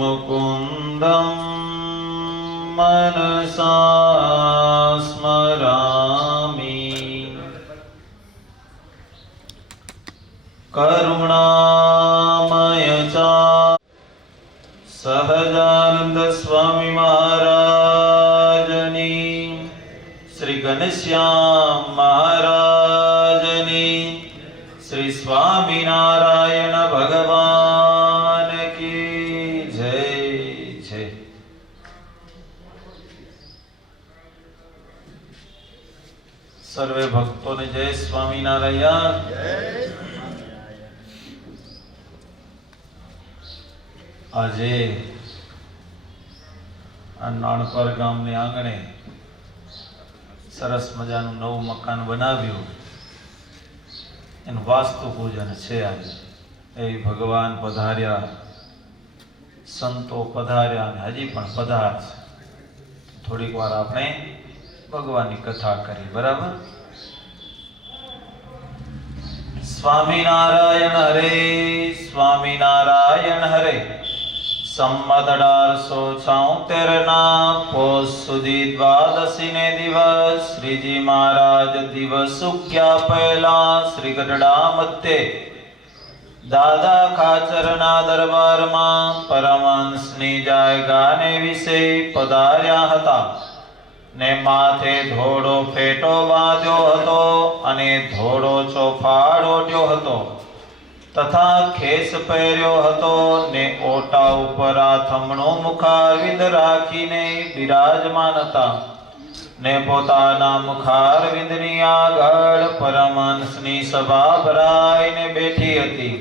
मुकुन्दं मनसा स्मरामि। करुणामय च सहजानंद स्वामी महाराजनी, श्री घनश्याम महाराजनी, श्री स्वामीनारायण भगवान की जय जय। सर्वे भक्तों ने जय स्वामीनारायण। આજે આ નાણપર ગામની આંગણે સરસ મજાનું નવું મકાન બનાવ્યું, એનું વાસ્તુ પૂજન છે આજે। એ ભગવાન પધાર્યા, સંતો પધાર્યા અને હજી પણ પધારશે। થોડીક વાર આપણે ભગવાનની કથા કરી, બરાબર? સ્વામિનારાયણ હરે, સ્વામિનારાયણ હરે। સંમત 1876 પોષ સુદી દ્વાદશી ને દિવસ શ્રીજી મહારાજ દિવસ ઉગ્યા પહેલા શ્રી ગઢડા મધ્યે દાદા ખાચરના દરબારમાં પરમહંસની જાયગાને વિશે પધાર્યા હતા ને માથે ધોળો ફેટો બાંધ્યો હતો અને ધોળો ચોફાડ ઓઢ્યો હતો તથા ખેસ પહેર્યો હતો ને ઓટા ઉપર આથમણું મુખારવિંદ રાખીને બિરાજમાન હતા ને પોતાના મુખારવિંદની આગળ પરમહંસની સભા ભરાઈને બેઠી હતી।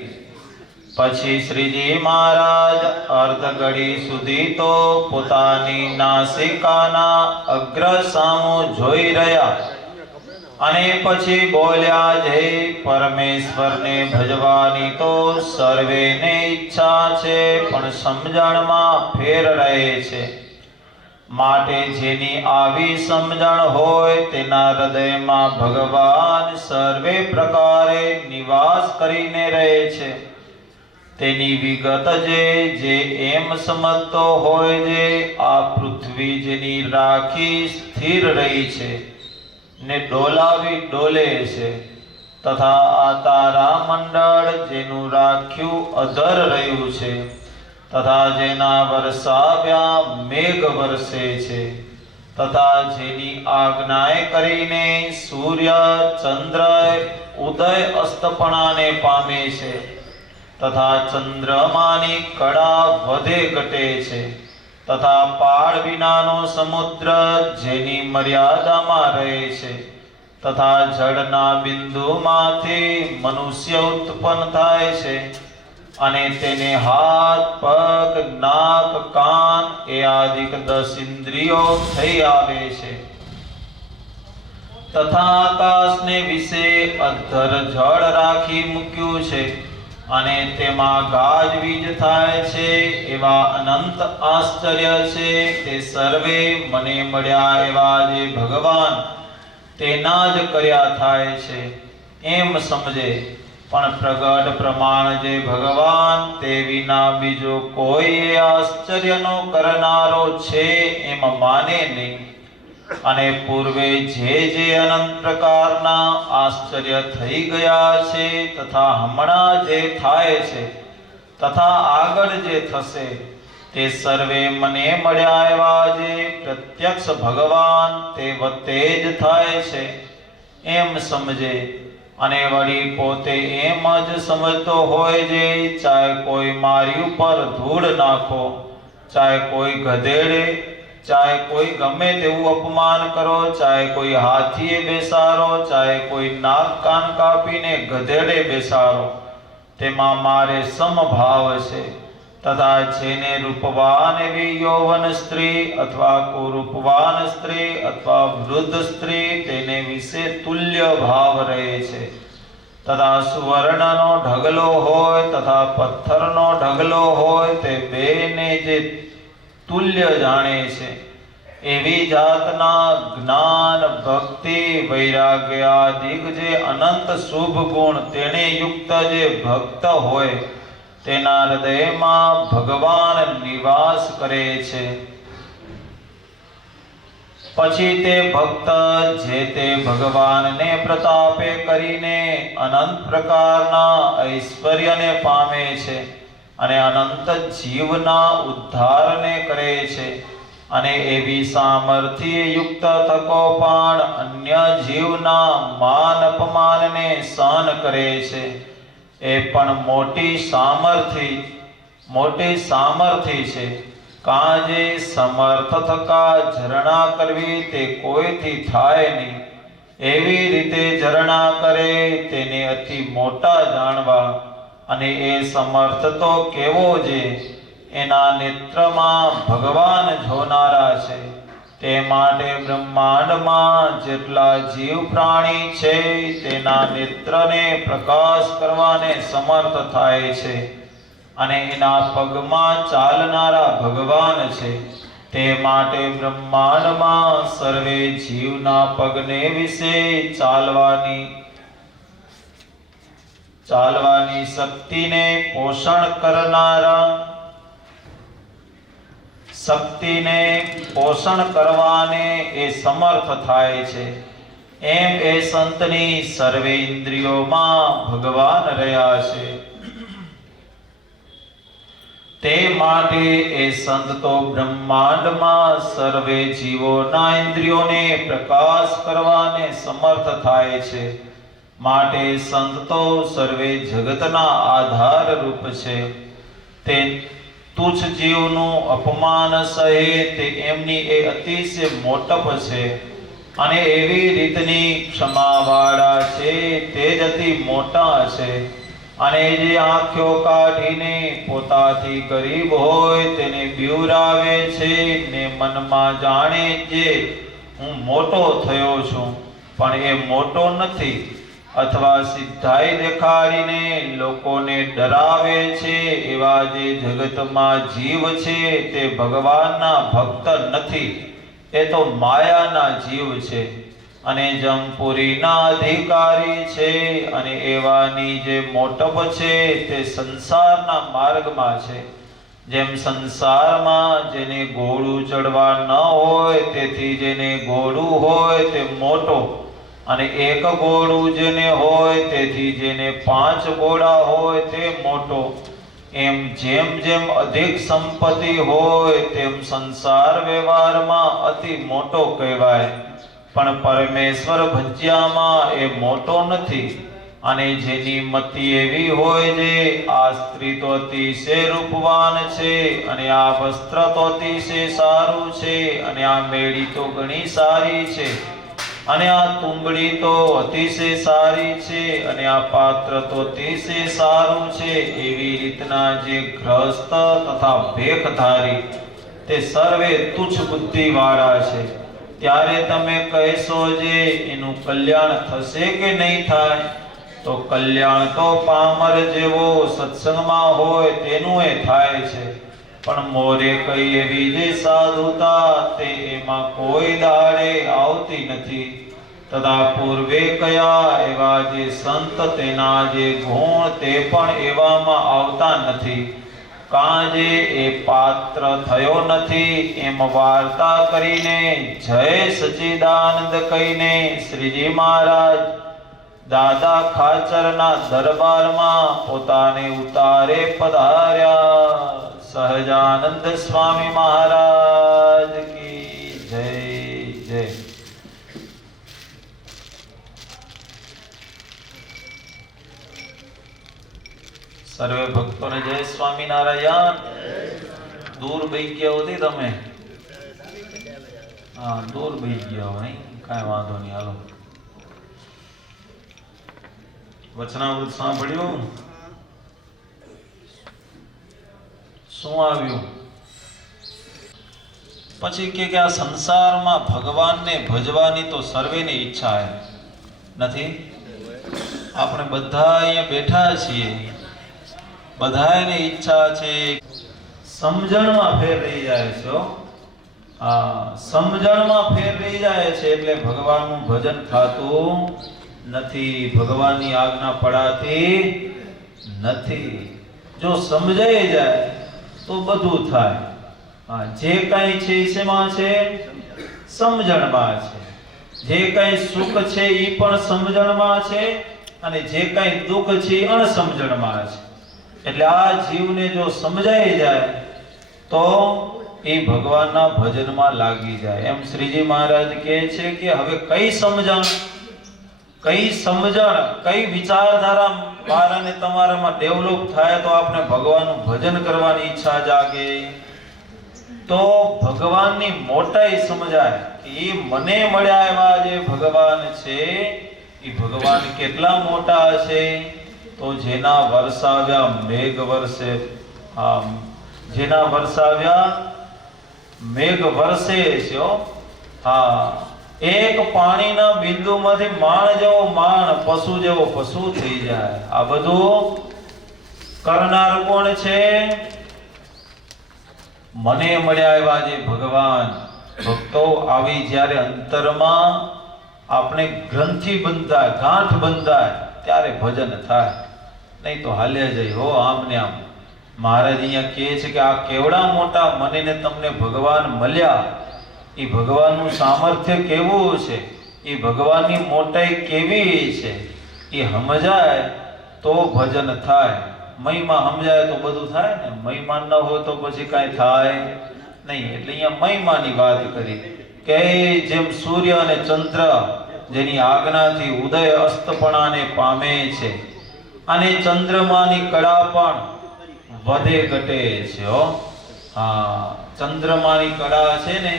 પછી શ્રીજી મહારાજ અર્ધ ઘડી સુધી તો પોતાની નાસિકાના અગ્ર સામું જોઈ રહ્યા અને પછી બોલ્યા, જય પરમેશ્વરને ભજવાની તો સર્વેને ઈચ્છા છે, પણ સમજણમાં ફેર રહે છે। માટે જેની આવી સમજણ હોય તેના હૃદયમાં ભગવાન સર્વે પ્રકારે નિવાસ કરીને રહે છે। તેની વિગત જે એમ સમજતો હોય જે આ પૃથ્વી જેની રાખી સ્થિર રહી છે ને ડોલાવી ડોલે છે, તથા આ તારા મંડળ જેનું રાખ્યું અધર રહ્યું છે, તથા જેના વરસાવ્યા મેઘ વરસે છે, તથા જેની આજ્ઞાએ કરીને સૂર્ય ચંદ્ર ઉદય અસ્તપણાને પામે છે, તથા ચંદ્રમાની કળા વધે ઘટે છે, તથા પાળ વિનાનો સમુદ્ર જેની મર્યાદામાં રહે છે, તથા જળના બિંદુમાંથી મનુષ્ય ઉત્પન્ન થાય છે અને તેને હાથ પગ નાક કાન એ આદિક 10 ઇન્દ્રિયો થઈ આવે છે। તથા આકાશને વિશે અધર જળ રાખી મૂક્યું છે અને તેમાં ગાજવીજ થાય છે એવા અનંત આશ્ચર્ય છે। તે સર્વે મને મળ્યા એવા જે ભગવાન તેના જ કર્યા થાય છે એમ સમજે, પણ પ્રગટ પ્રમાણ જે ભગવાન તે વિના બીજો કોઈ આશ્ચર્યનો કરનારો છે એમ માને નહીં। અને પૂર્વે જે અનંત પ્રકારના આશ્ચર્ય થઈ ગયા છે તથા હમણાં જે થાય છે તથા આગળ જે થશે તે સર્વે મને મળ્યા એવા જે પ્રત્યક્ષ ભગવાન તે વતે જ થાય છે એમ સમજે। અને વળી પોતે એમ જ સમજતો હોય જે ચાહે કોઈ મારી ઉપર ધૂળ નાખો, ચાહે કોઈ ગધેડે, चाहे कोई गमे तेवुं अपमान करो, चाहे कोई हाथीए बेसारो, चाहे कोई नाक कान कापीने गधेड़े बेसारो, तेमां मारे समभाव छे। तथा जेने रूपवान एवी यौवन स्त्री अथवा कुरूपवान स्त्री अथवा वृद्ध स्त्री तेने विषे तुल्य भाव रहे छे। तथा सुवर्णनो ढगलो होय तथा पत्थरनो ढगलो होय ते बेने जे तुल्य जाने छे। एवी जातना ज्ञान भक्ति वैराग्य आदि जे अनंत शुभ गुण तेने युक्त जे भक्त होय તેના હૃદયમાં ભગવાન નિવાસ કરે છે. પછી તે ભક્ત જે તે ભગવાનને પ્રતાપે કરીને અનંત પ્રકારના ઐશ્વર્યને પામે છે અને અનંત જીવના ઉદ્ધારને કરે છે અને એવી સામર્થ્ય યુક્ત થકો પણ અન્ય જીવના માન અપમાનને સહન કરે છે. એ પણ મોટી સામર્થ્ય છે. કાજે સમર્થ થકા ઝરણા કરવી તે કોઈથી થાય નહીં. એવી રીતે ઝરણા કરે તેને અતિ મોટા જાણવા. અને એ સમર્થ તો કેવો છે, એના નેત્રમાં ભગવાન જોનારા છે. તે માટે બ્રહ્માંડમાં જેટલા જીવ પ્રાણી છે તેના નેત્રને પ્રકાશ કરવાને સમર્થ થાય છે. અને એના પગમાં ચાલનારા ભગવાન છે. તે માટે બ્રહ્માંડમાં સર્વે જીવના પગને વિશે ચાલવાની શક્તિને પોષણ કરવાને એ સમર્થ થાય છે. એમ એ સંતની સર્વે ઇન્દ્રિયોમાં ભગવાન રહ્યા છે. તે માટે એ સંત તો બ્રહ્માંડમાં સર્વે જીવોના ઇન્દ્રિયોને પ્રકાશ કરવાને સમર્થ થાય છે. માટે સંત તો સર્વે જગતના આધાર રૂપ છે. તે તુચ્છ જીવનું અપમાન સહે તે એમની એ અતિશય મોટપ છે. અને એવી રીતની ક્ષમાવાળા છે તે જ અતિ મોટા છે. અને જે આંખો કાઢીને પોતાથી ગરીબ હોય તેને બીવરાવે છે ને મનમાં જાણે જે હું મોટો થયો છું પણ એ મોટો નથી, અથવા સિદ્ધાઈ દેખાડીને લોકોને ડરાવે છે, એવા જે જગતમાં જીવ છે તે ભગવાનના ભક્ત નથી. એ તો માયાના જીવ છે અને જમપુરીના અધિકારી છે. અને એવાની જે મોટપ છે તે સંસારના માર્ગમાં છે. જેમ સંસારમાં જેને ઘોડું ચડવા ન હોય તેથી જેને ઘોડું હોય તે મોટો, અને એક ઘોડું જેને હોય તેથી જેને 5 ઘોડા હોય તે મોટો. એમ જેમ જેમ અધિક સંપત્તિ હોય તેમ સંસાર વ્યવહારમાં અતિ મોટો કહેવાય. પણ પરમેશ્વર ભજ્યામાં એ મોટો નથી. અને જેની મતિ એવી હોય છે, આ સ્ત્રી તો અતિશય રૂપવાન છે, અને આ વસ્ત્ર તો અતિશય સારું છે, અને આ મેળી તો ઘણી સારી છે, અને આ તુંબડી તો અતિશય સારી છે, અને આ પાત્ર તો અતિશય સારું છે. એવી રીતના જે ગ્રસ્ત તથા ભેખધારી તે સર્વે તુચ્છ બુદ્ધિ વાળા છે. ત્યારે તમે કહેશો જે એનું કલ્યાણ થશે કે નહીં થાય? તો કલ્યાણ તો પામર જેવો સત્સંગમાં હોય તેનું એ થાય છે. પણ મોરે કઈ એવી જે સાધુતા તે એમાં કોઈ દાડે આવતી નથી. તથા પૂર્વે કયા એવા જે સંત તેના જે ગુણ તે પણ એવામાં આવતા નથી. કાજે એ પાત્ર થયો નથી. એમ વાર્તા કરીને જય સચ્ચિદાનંદ કહીને શ્રીજી મહારાજ દાદા ખાચરના દરબારમાં પોતાને ઉતારે પધાર્યા. સહજાનંદ સ્વામી મહારાજ કી જય જય. સર્વે ભક્તોને જય સ્વામિનારાયણ. દૂર બેસી ગયા હોતી તમે? હા, દૂર બેસી ગયા હોય, કાંઈ વાંધો નહીં. હાલો, વચનામૃત સાંભળ્યું? શું આવ્યું? પછી કે આ સંસારમાં ભગવાનને ભજવાની તો સર્વેની ઈચ્છા નથી. આપણે બધા અહીંયા બેઠા છીએ, બધાની ઈચ્છા છે. સમજણમાં ફેર રહી જાય છે. હા, સમજણમાં ફેર રહી જાય છે એટલે ભગવાનનું ભજન થતું નથી, ભગવાનની આજ્ઞા પડાતી નથી. જો સમજાઈ જાય તો બધું થાય. હા, જે કઈ છે એ શેમાં છે? સમજણમાં છે. જે કઈ સુખ છે એ પણ સમજણમાં છે, અને જે કઈ દુઃખ છે એ અણસમજણમાં છે. એટલે આ જીવને જો સમજાઈ જાય તો એ ભગવાનના ભજનમાં લાગી જાય. એમ શ્રીજી મહારાજ કહે છે કે હવે કઈ સમજણ, કઈ વિચારધારા મારાને તમારામાં ડેવલપ થાય તો આપણે ભગવાનનું ભજન કરવાની ઈચ્છા જાગે, તો ભગવાનની મોટાઈ સમજાય કે એ મને મળ્યા એવા જે ભગવાન છે એ ભગવાન કેટલા મોટા છે. તો જેના વરસાવ્યા મેઘ વરસે, જેના વરસાવ્યા મેઘ વરસે છે. એક પાણીના બિંદુમાંથી માણ જેવો માણ, પશુ જેવો પશુ થઈ જાય. આ બધું કરનાર કોણ છે? મને મળ્યા એવા જે ભગવાન. ભક્તો, આવી જ્યારે અંતરમાં આપણે ગ્રંથિ બંધાય, ગાંઠ બંધાય, ત્યારે ભજન થાય. નહીં તો હાલે જાય હો આમ ને આમ. મહારાજ અહીંયા કહે છે કે આ કેવડા મોટા મને ને તમને ભગવાન મળ્યા. એ ભગવાનનું સામર્થ્ય કેવું છે, એ ભગવાનની મોટાઈ કેવી છે, એ સમજાય તો ભજન થાય. મહિમા સમજાય તો બધું થાય ને. મહિમા ન હોય તો પછી કાંઈ થાય નહીં. એટલે અહીંયા મહિમાની વાત કરી કે જેમ સૂર્ય અને ચંદ્ર જેની આજ્ઞાથી ઉદય અસ્તપણાને પામે છે, અને ચંદ્રમાની કળા પણ વધે ઘટે છે. ચંદ્રમાની કળા છે ને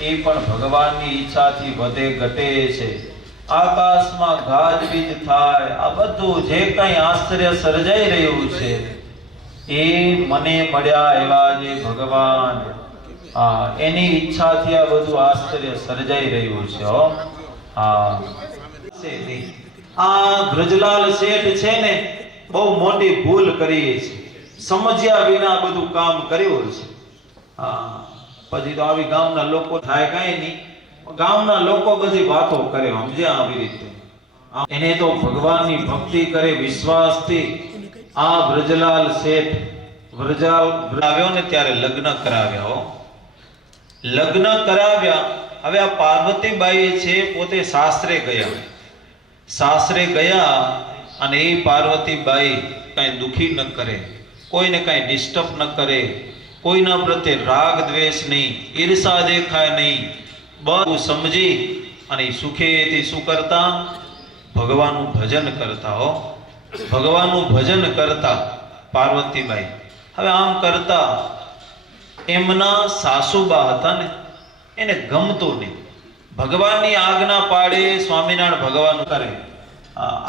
એ પણ ભગવાનની ઈચ્છાથી વધે ઘટે છે. આકાશમાં ગાજવીજ થાય. આ બધું જે કંઈ આશ્ચર્ય સર્જાઈ રહ્યું છે એ મને મળ્યા એવા જે ભગવાન, એની ઈચ્છાથી આ બધું આશ્ચર્ય સર્જાઈ રહ્યું છે. આ બ્રજરાજ શેઠ છે ને બહુ મોટી ભૂલ કરી છે. સમજ્યા વિના બધું કામ કર્યું છે. પછી તો આવી ગામના લોકો થાય કાંઈ નહીં. ગામના લોકો બધી વાતો કરે, સમજ્યા આવી રીતે. એને તો ભગવાનની ભક્તિ કરે વિશ્વાસથી. આ બ્રજરાજ શેઠ આવ્યો ને ત્યારે લગ્ન કરાવ્યા. લગ્ન કરાવ્યા. હવે આ પાર્વતીબાઈ છે પોતે સાસરે ગયા. સાસરે ગયા અને એ પાર્વતીબાઈ કઈ દુખી ન કરે, કોઈને કઈ ડિસ્ટર્બ ન કરે, કોઈના પ્રત્યે રાગ દ્વેષ નહીં, ઈર્ષા દેખાય નહીં. બધું સમજી અને સુખેથી શું કરતા? ભગવાનનું ભજન કરતા. ભગવાનનું ભજન કરતા પાર્વતીબાઈ. હવે આમ કરતા એમના સાસુબા હતા ને એને ગમતું નહીં. ભગવાનની આજ્ઞા પાડે, સ્વામિનારાયણ ભગવાન કરે,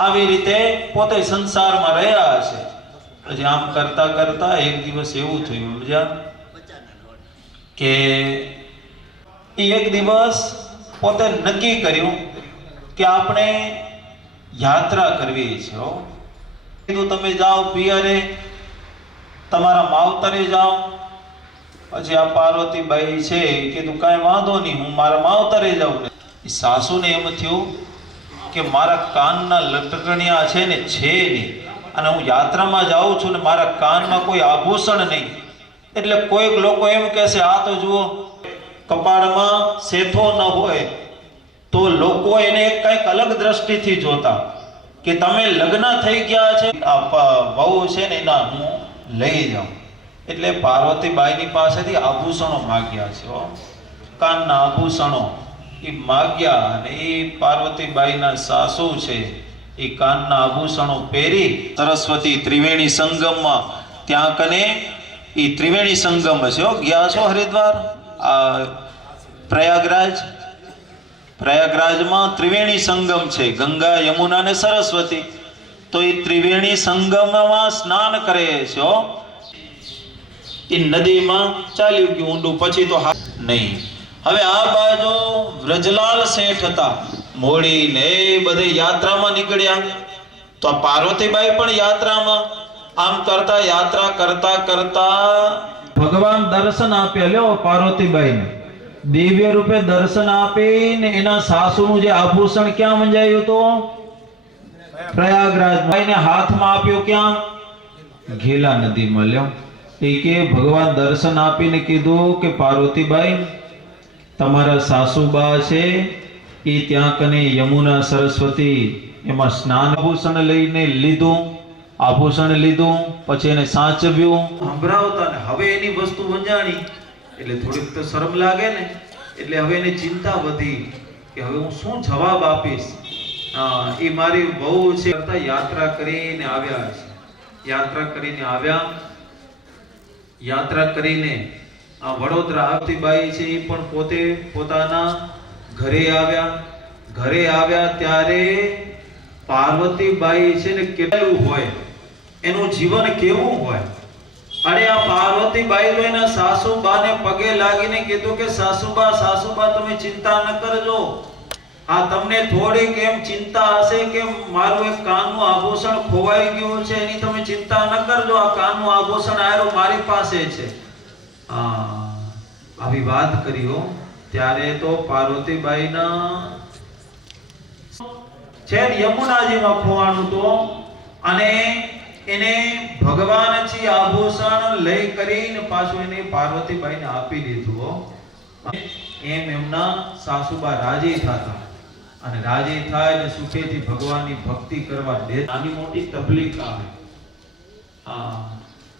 આવી રીતે પોતે સંસારમાં રહ્યા છે. પછી આમ કરતા કરતા એક દિવસ એવું થયું કે એક દિવસ પોતે નક્કી કર્યું કે આપણે યાત્રા કરવી છે. કીધું તમે જાઓ પિયરે, તમારા માવતરે જાઓ. પછી આ પાર્વતીબાઈ છે કીધું કાંઈ વાંધો નહીં, હું મારા માવતરે જાઉં. સાસુને એમ થયું કે મારા કાનના લટકણિયા છે ને છે નહીં, અને હું યાત્રામાં જાઉં છું ને મારા કાનમાં કોઈ આભૂષણ નહીં. એટલે કોઈક લોકો એમ કહેશે આ તો જુઓ કપાળમાં શેથો ન હોય તો લોકો એને કંઈક અલગ દ્રષ્ટિથી જોતા કે તમે લગ્ન થઈ ગયા છે, આ વહુ છે ને એના હું લઈ જાઉં. એટલે પાર્વતીબાઈની પાસેથી આભૂષણો માગ્યા છે. કાનના આભૂષણો એ માગ્યા, અને એ પાર્વતીબાઈના સાસુ છે એ કાનના આભૂષણો પહેરી સરસ્વતી ત્રિવેણી સંગમમાં, ત્યાં કને એ ત્રિવેણી સંગમ છે. ગયા છો હરિદ્વાર, પ્રયાગરાજમાં ત્રિવેણી સંગમ છે, ગંગા યમુના ને સરસ્વતી. તો એ ત્રિવેણી સંગમમાં સ્નાન કરે છે. એ નદીમાં ચાલ્યું ગયું ઊંડું, પછી તો નહીં. હવે આ બાજુ વ્રજલાલ શેઠ હતા, મોડી ને બધે યાત્રામાં નીકળ્યા. તો આ પાર્વતીબાઈ પણ યાત્રામાં. આમ કરતા યાત્રા કરતા કરતા ભગવાન દર્શન આપ્યા. લ્યો પાર્વતીબાઈને દિવ્ય રૂપે દર્શન આપીને એના સાસુનું જે આભૂષણ ક્યાં મંજાયું હતું? પ્રયાગરાજમાં. એને હાથમાં આપ્યું ક્યાં? ઘેલા નદી મળ્યો. એ કે ભગવાન દર્શન આપીને કીધું કે પાર્વતીબાઈ, તમારા સાસુબા છે એ ત્યાં કને યમુના સરસ્વતી એમાં સ્નાન આભૂષણ લઈને લીધું, આભૂષણ લીધું, પછી એને સાચવ્યું, સંભળાવતા ને હવે એની વસ્તુ વંજાણી એટલે થોડીક તો શરમ લાગે ને, એટલે હવે એની ચિંતા વધી કે હવે હું શું જવાબ આપીશ. એ મારી બહુ છે યાત્રા કરીને આવ્યા છે, યાત્રા કરીને આવ્યા, યાત્રા કરીને આ વડોદરા આવતીબાઈ છે એ પણ પોતે પોતાના ઘરે આવ્યા. ઘરે આવ્યા ત્યારે પાર્વતીબાઈ છે ને કેટલું હોય, એનું જીવન કેવું હોય. અને આ પાર્વતીબાઈ તો એના સાસુબાને પગે લાગીને કીધું કે સાસુબા, સાસુબા તમે ચિંતા ન કરજો, આ તમને થોડીક એમ ચિંતા હશે કે મારું એક કાનનું આભૂષણ ખોવાઈ ગયું છે, એની તમે ચિંતા ન કરજો, આ કાનનું આભૂષણ આયરો મારી પાસે છે. આવી વાત કરી હો. ત્યારે તો પાર્વતીબાઈના છે યમુનાજીમાં ખોવાનું તો, અને એને ભગવાનજી આભૂષણ લઈ કરીને પાછું એને પાર્વતીબાઈને આપી દીધું. એમ એમના સાસુબા રાજી થતા, અને રાજી થાય ને સુખેથી ભગવાનની ભક્તિ કરવા દે. આની મોટી તકલીફ આવે.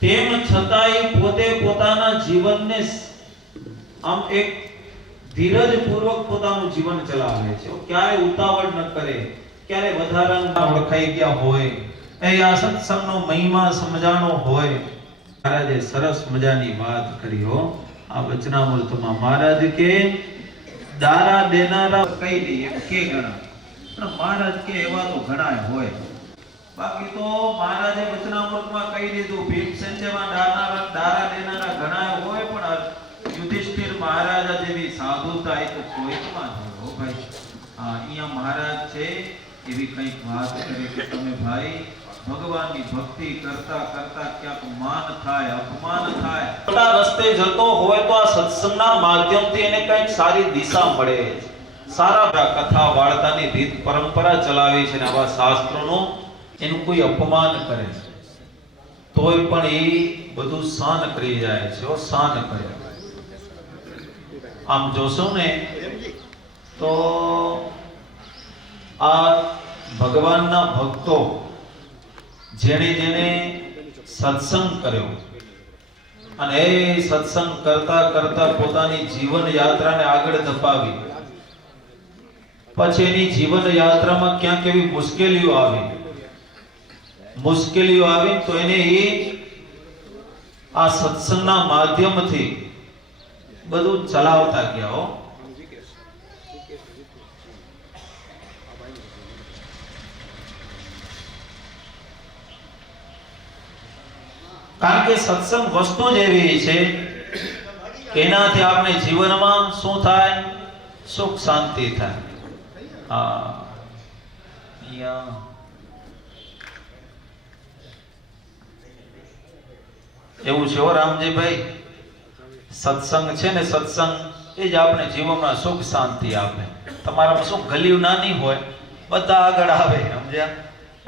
તેમ છતાંય પોતે પોતાના જીવનને આમ એક ધીરજ પૂર્વક પોતાનું જીવન ચલાવે છે. ક્યારે ઉતાવળ ન કરે, ક્યારે વધારાના ઓળખાઈ ગયા હોય, એ આ સત્સંગનો મહિમા સમજાણો હોય. મહારાજે સરસ મજાની વાત કરી હો આ વચનામૃતમાં. મહારાજ કે દારા દેનારા કઈ દઈએ કે ગણા, પણ મહારાજ કે એવા તો ઘણા હોય. બાકી તો મહારાજે વચનામૃતમાં કહી દીધું ભીમસેન જેવા દારા દેનારા ઘણા હોય, પણ યુધિષ્ઠિર મહારાજા જેવી સાધુતા એ તો કોઈમાં ન હોય ભાઈ. અહીંયા મહારાજ છે એવી કંઈક વાત કરી કે તમે ભાઈ ભગવાનની ભક્તિ કરતા કરતા ક્યાંક માન થાય, અપમાન થાય, ખોટા રસ્તે જતો હોય તો આ સત્સંગના માધ્યમથી એને કંઈક સારી દિશા મળે. સારા કથા વાર્તાની રીત પરંપરા ચલાવી છે ને આવા શાસ્ત્રોનું એનું કોઈ અપમાન કરે છે તોય પણ એ બધું સહન કરી જાય છે. સહન કરે. આમ જોશો ને તો આ ભગવાનના ભક્તો જેણે જેણે સત્સંગ કર્યો અને એ સત્સંગ કરતા કરતા પોતાની જીવન યાત્રાને આગળ ધપાવી, પછી એની જીવન યાત્રામાં ક્યાંક એવી મુશ્કેલીઓ આવી તો એને એ આ સત્સંગના માધ્યમથી બધું ચલાવતા ગયા હો. કારણ કે સત્સંગ વસ્તુ જ એવી છે કે એનાથી આપણે જીવનમાં શું થાય? સુખ શાંતિ થાય. એવું છે હો રામજીભાઈ, સત્સંગ છે ને, સત્સંગ એ જ આપણે જીવનમાં સુખ શાંતિ આપે. તમારામાં શું ગલીઓ નાની હોય, બધા આગળ આવે, સમજ્યા?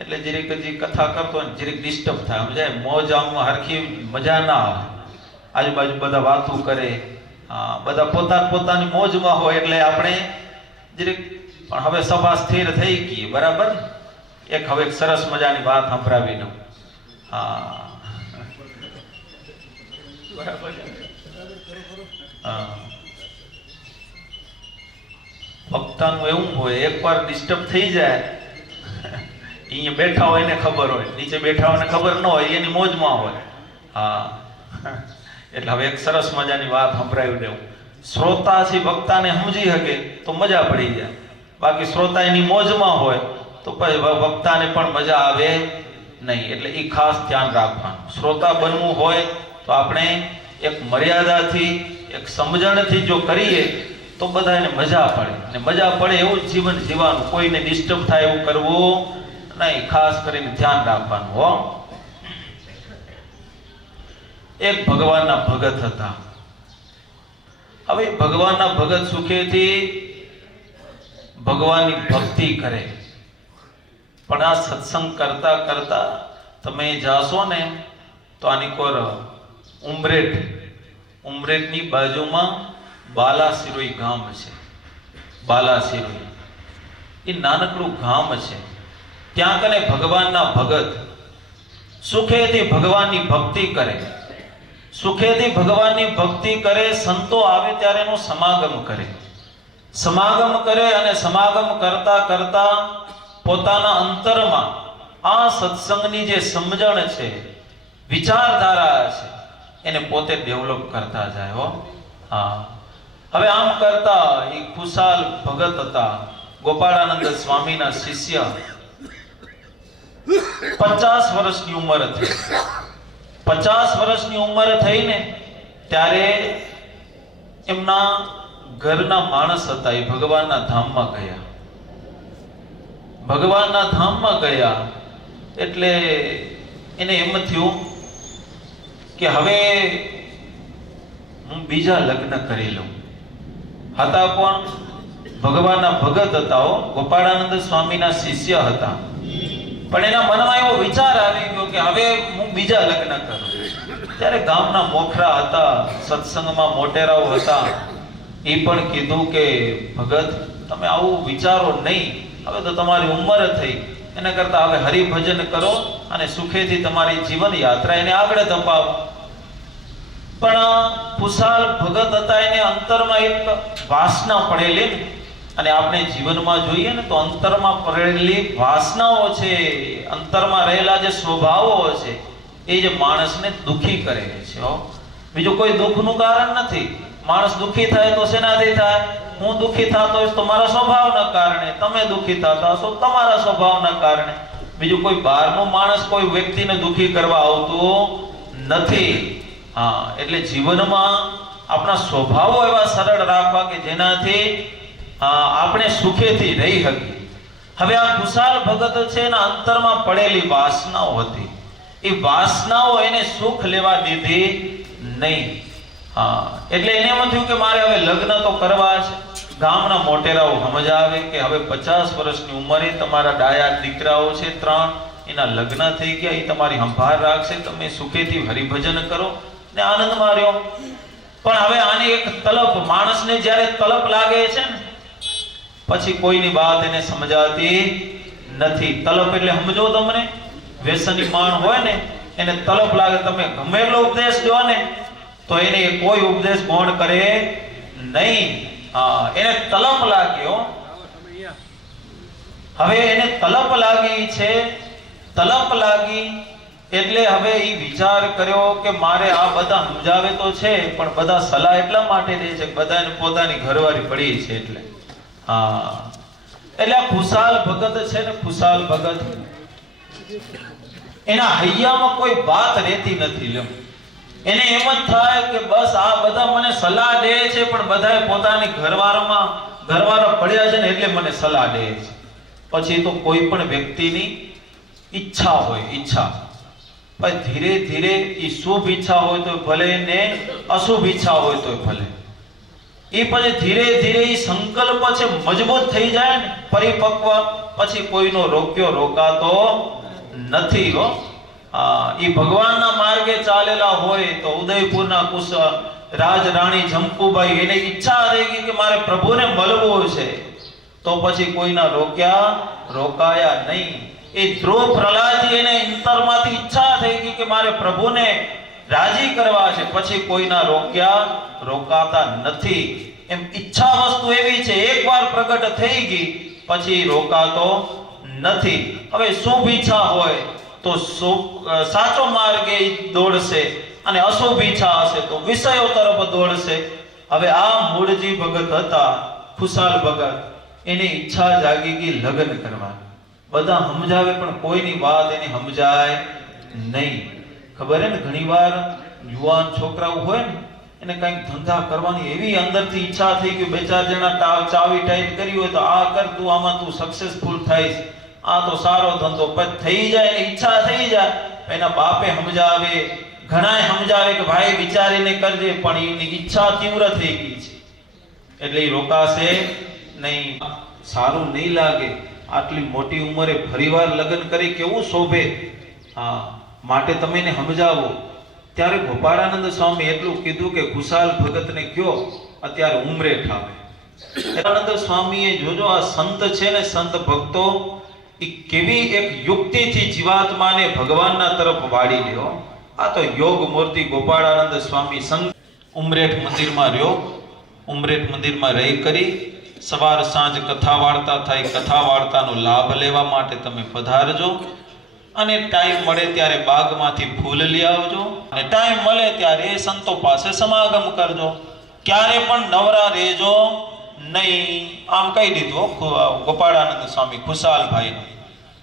એટલે જરીક હજી કથા કરતો હોય જરીક ડિસ્ટર્બ થાય, સમજાય? મોજ આમ હરખી મજા ના આવે. આજુબાજુ બધા વાતો કરે, બધા પોતાની મોજમાં હોય એટલે આપણે જરીક. પણ હવે સભા સ્થિર થઈ ગઈ, બરાબર? હવે એક સરસ મજાની વાત સંભળાવી દઉં. બરાબર. ભક્તાનું એવું હોય, એકવાર ડિસ્ટર્બ થઈ જાય, અહીંયા બેઠા હોય એને ખબર હોય, નીચે બેઠા હોય ખબર ન હોય, એની મોજમાં હોય. એટલે હવે એક સરસ મજાની વાત સંભળાવી દેવું. શ્રોતા છે વક્તાને સમજી શકે તો મજા પડી જાય, બાકી શ્રોતા એની મોજમાં હોય તો પછી વક્તાને પણ મજા આવે નહીં. એટલે એ ખાસ ધ્યાન રાખવાનું. શ્રોતા બનવું હોય તો આપણે એક મર્યાદાથી, એક સમજણથી જો કરીએ તો બધાને મજા પડે, અને મજા પડે એવું જ જીવન જીવવાનું. કોઈને ડિસ્ટર્બ થાય એવું કરવું નહીં. ખાસ કરીને ધ્યાન રાખવાનું હો. એક ભગવાનના ભગત હતા. હવે ભગવાનના ભગત સુખેથી ભગવાનની ભક્તિ કરે, પણ આ સત્સંગ કરતા કરતા તમે જાશો ને તો આની કોર ઉમરેઠની બાજુમાં બાલાસિરોઈ ગામ છે. બાલાસિરોઈ એ નાનકડું ગામ છે. ત્યાં કને ભગવાનના ભગત સુખેથી ભગવાનની ભક્તિ કરે, સુખેથી ભગવાનની ભક્તિ કરે. સંતો આવે ત્યારે એનો સમાગમ કરે, સમાગમ કરે અને સમાગમ કરતા કરતા પોતાના અંતરમાં આ સત્સંગની જે સમજણ છે, વિચારધારા છે, એને પોતે ડેવલપ કરતા જાય હો. હા, હવે આમ કરતા એ ખુશાલ ભગત હતા, ગોપાળાનંદ સ્વામીના શિષ્ય. 50 વર્ષની ઉંમર હતી. 50 વર્ષની ઉંમર થઈને ત્યારે એમના ઘરના માણસ હતા એ ભગવાનના ધામમાં ગયા. ભગવાનના ધામમાં ગયા એટલે એને એમ થયું કે હવે હું બીજા લગ્ન કરી લઉં. હતા કોણ? ભગવાનના ભગત હતા હો, ગોપાળાનંદ સ્વામીના શિષ્ય હતા. પણ એના મનમાં એવો વિચાર આવી ગયો કે હવે હું બીજા લગ્ન કરું. ત્યારે ગામના મોખરા હતા, સત્સંગમાં મોટેરાઓ હતા, એ પણ કીધું કે ભગત તમે આવું વિચારો નહીં, હવે તો તમારી ઉંમર થઈ, એના કરતા હવે હરિભજન કરો અને સુખેથી તમારી જીવન યાત્રા એને આગળ ધપાવો. પણ ખુશાલ ભગત હતા, એને અંતરમાં એક વાસના પડેલી ને, અને આપણે જીવનમાં જોઈએ ને તો અંતરમાં પડેલી વાસનાઓ છે, અંતરમાં રહેલા જે સ્વભાવો છે, એ જે માણસને દુખી કરે છે હો. બીજું કોઈ દુઃખનું કારણ નથી. માણસ દુખી થાય તો શેનાથી થાય? હું દુખી થતો હોઈશ તો મારા સ્વભાવના કારણે, તમે દુખી થતા હશો તમારા સ્વભાવના કારણે. બીજું કોઈ બહારનો માણસ કોઈ વ્યક્તિને દુખી કરવા આવતું નથી. હા, એટલે જીવનમાં આપણા સ્વભાવો એવા સરળ રાખવા કે જેનાથી આપણે સુખેથી રહી શકીએ. હવે આ ખુશાલ ભગત છે એના અંતરમાં પડેલી વાસનાઓ હતી. એ વાસનાઓ એને સુખ લેવા દીધી નહીં. હા, એટલે એને એમ થયું કે મારે હવે લગ્ન તો કરવા છે. ગામના મોટેરાઓ સમજાવે કે હવે 50 વર્ષની ઉંમરે તમારા ડાયા દીકરાઓ છે 3, એના લગ્ન થઈ ગયા, એ તમારી સંભાળ રાખશે, તમે સુખેથી હરિભજન કરો ને આનંદ માર્યો. પણ હવે આની એક તલપ, માણસને જ્યારે તલપ લાગે છે ને પછી કોઈની વાત એને સમજાતી નથી. તલપ એટલે સમજો તમને, વ્યસની માણ હોય ને એને તલપ લાગે, તમે ગમે એટલો ઉપદેશ દો ને તો એને કોઈ ઉપદેશ કોણ કરે નહીં. હા, એને તલપ લાગ્યો. હવે એને તલપ લાગી છે, તલપ લાગી એટલે હવે એ વિચાર કર્યો કે મારે આ બધા સમજાવે તો છે પણ બધા સલાહ એટલા માટે દે છે કે બધાને પોતાની ઘરવાળી પડી છે એટલે. હા, એટલે આ ખુશાલ ભગત છે ને, ખુશાલ ભગત એના હૈયામાં કોઈ વાત રહેતી નથી. લ્યો, એને એમ જ થાય કે બસ આ બધા મને સલાહ દે છે પણ બધાએ પોતાની ઘરવાળા પડ્યા છે ને એટલે મને સલાહ દે છે. પછી તો કોઈ પણ વ્યક્તિની ઈચ્છા હોય, ઈચ્છા ભાઈ ધીરે ધીરે એ શુભ ઈચ્છા હોય તો ભલે ને અશુભ ઈચ્છા હોય તો ભલે, એ પછી ધીરે ધીરે એ સંકલ્પ છે મજબૂત થઈ જાય ને, પરિપક્વ, પછી કોઈનો રોક્યો રોકાતો નથી હો. એ ભગવાનના માર્ગે ચાલેલા હોય તો ઉદયપુરના રાજ રાણી જંકુબાઈ, એને ઈચ્છા થઈ ગઈ કે મારે પ્રભુને મળવું છે, તો પછી કોઈના રોકાયા નહીં. એ ધ્રુવ પ્રહલાદજી, એને અંતરમાંથી ઈચ્છા થઈ ગઈ કે મારે પ્રભુને રાજી કરવા છે, પછી કોઈના રોકાતા નથી. એમ ઈચ્છા વસ્તુ એવી છે, એકવાર પ્રગટ થઈ ગઈ પછી રોકાતો નથી. હવે શુભ ઈચ્છા હોય તો સાચો માર્ગે દોડશે અને અશુભ ઈચ્છા હશે તો વિષયો તરફ દોડશે. હવે આ મૂળજી ભગત હતા, ખુશાલ ભગત, એની ઈચ્છા જાગી ગઈ લગ્ન કરવાની. બધા સમજાવે પણ કોઈની વાત એને સમજાય નહીં. ખબર હે ને, ઘણી વાર યુવાન છોકરાઓ હોય ને એને કંઈક ધંધા કરવાની એવી અંદરથી ઈચ્છા થઈ કે 2-4 જણા ચાવી ટાઈપ કરી હોય તો આ કર, તું આમાં તું સક્સેસફુલ થઈશ, આ તો સારો ધંધો પછી થઈ જાય, એની ઈચ્છા થઈ જાય. એના બાપે સમજાવે, ઘણાએ સમજાવે કે ભાઈ વિચારીને કરજે, પણ એની ઈચ્છા તીવ્ર થઈ ગઈ છે એટલે એ રોકાશે નહીં. સારું નહીં લાગે આટલી મોટી ઉંમરે ફરીવાર લગ્ન કરી, કેવું શોભે. હા, માટે તમે એને સમજાવો. ત્યારે ગોપાળાનંદ સ્વામી એટલું કીધું કે ખુશાલ ભગતને કયો અત્યારે ઉમરેઠ આવે. આનંદ સ્વામીએ જોજો આ સંત છે ને, સંત ભક્તો એ કેવી એક યુક્તિથી જીવાત્માને ભગવાનના તરફ વાળી લ્યો. આ તો યોગ મૂર્તિ ગોપાળાનંદ સ્વામી સંત ઉમરેઠ મંદિરમાં રહ્યો. ઉમરેઠ મંદિરમાં રહી કરી સવાર સાંજ કથા વાર્તા થાય. કથા વાર્તાનો લાભ લેવા માટે તમે પધારજો અને ટાઈમ મળે ત્યારે બાગમાંથી ફૂલ લઈ આવજો અને ટાઈમ મળે ત્યારે સંતો પાસે સમાગમ કરજો. ક્યારે પણ નવરા રહેજો નહીં. આમ કહી દીધું ગોપાળાનંદ સ્વામી ખુશાલભાઈ.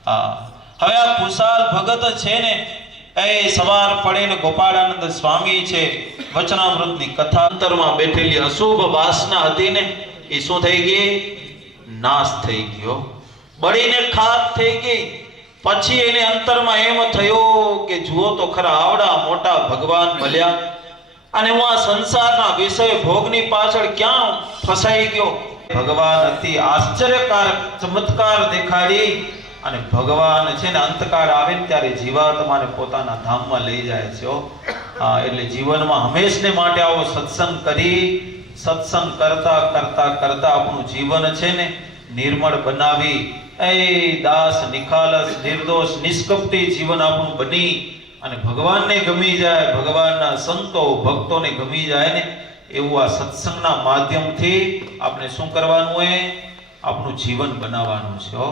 હા, હવે આ ખુશાલ ભગત છે ને, એ સવાર પડે ને ગોપાળાનંદ સ્વામી છે વચનામૃતની કથા અંતરમાં બેઠેલી અશુભ વાસના હતી ને, એ શું થઈ ગઈ? નાશ થઈ ગયો, બળીને ખાક થઈ ગઈ. પછી એને અંતરમાં એમ થયું કે જુઓ તો ખરા, આવડા મોટા ભગવાન મળ્યા અને હું આ સંસારના વિષય ભોગની પાછળ ક્યાં ફસાઈ ગયો. ભગવાન અતિ આશ્ચર્યકારક ચમત્કાર દેખાડી અને ભગવાન છે ને અંતકાળ આવે ને ત્યારે જીવાત્માને પોતાના ધામમાં લઈ જાય છે. એટલે જીવનમાં હંમેશને માટે આવો સત્સંગ કરી, સત્સંગ કરતા કરતા કરતા આપણું જીવન છે ને નિર્મળ બનાવી, એ દાસ નિખાલસ નિર્દોષ નિષ્કપટી જીવન આપણું બની અને ભગવાનને ગમી જાય, ભગવાનના સંતો ભક્તોને ગમી જાય ને, એવું આ સત્સંગના માધ્યમથી આપણે શું કરવાનું હોય? આપણું જીવન બનાવવાનું છે.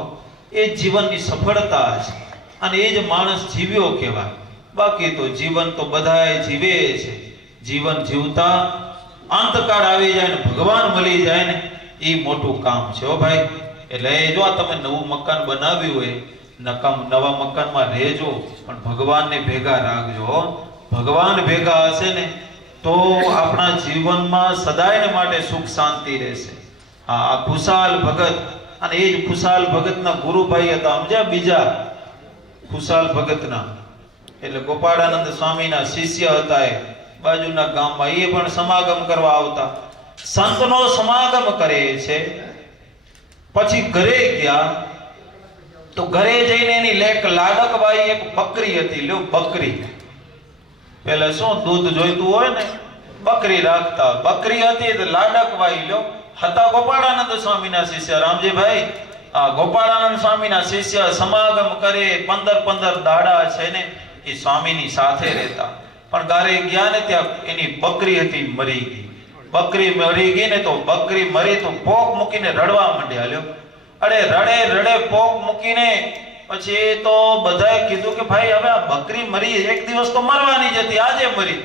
એ જીવનની સફળતા છે અને એ જ માણસ જીવ્યો કહેવાય. બાકી તો જીવન તો બધાએ જીવે છે. જીવન જીવતા અંતકાળ આવી જાય ને ભગવાન મળી જાય ને, એ મોટું કામ છે ભાઈ. એટલે જો તમે નવું મકાન બનાવ્યું હોય, નવા મકાનમાં રહેજો પણ ભગવાનને ભેગા રાખજો. ભગવાન ભેગા હશે ને તો આપણા જીવનમાં સદાયને માટે સુખ શાંતિ રહેશે. આ ખુશાલ ભગત, અને એ જ ખુશાલ ભગતના ગુરુભાઈ હતા, સમજ્યા? બીજા ખુશાલ ભગતના એટલે ગોપાળાનંદ સ્વામીના શિષ્ય હતા. એ બાજુના ગામમાં એ પણ સમાગમ કરવા આવતા. સંતનો સમાગમ કરે છે. પછી ઘરે ગયા તો ઘરે જઈને એની લાડકબાઈ એક બકરી હતી. લ્યો, બકરી પેલા શું દૂધ જોઈતું હોય ને, બકરી રાખતા. બકરી હતી તો લાડકબાઈ લ્યો હતા ગોપાળાનંદ સ્વામીના શિષ્ય રામજીભાઈ. આ ગોપાળાનંદ સ્વામીના શિષ્ય સમાગમ કરે 15 દાડા છે ને એ સ્વામીની સાથે રહેતા. પણ ગારે ગયા ને ત્યાં એની બકરી હતી મરી ગઈ. બકરી મરી ગઈ ને તો બકરી મરી તો પોક મૂકીને રડવા માંડ્યા. લ્યો, અરે રડે રડે પોક મૂકીને પછી તો બધાએ કીધું કે ભાઈ હવે આ બકરી મરી, એક દિવસ તો મરવાની જ હતી, આજે મરી.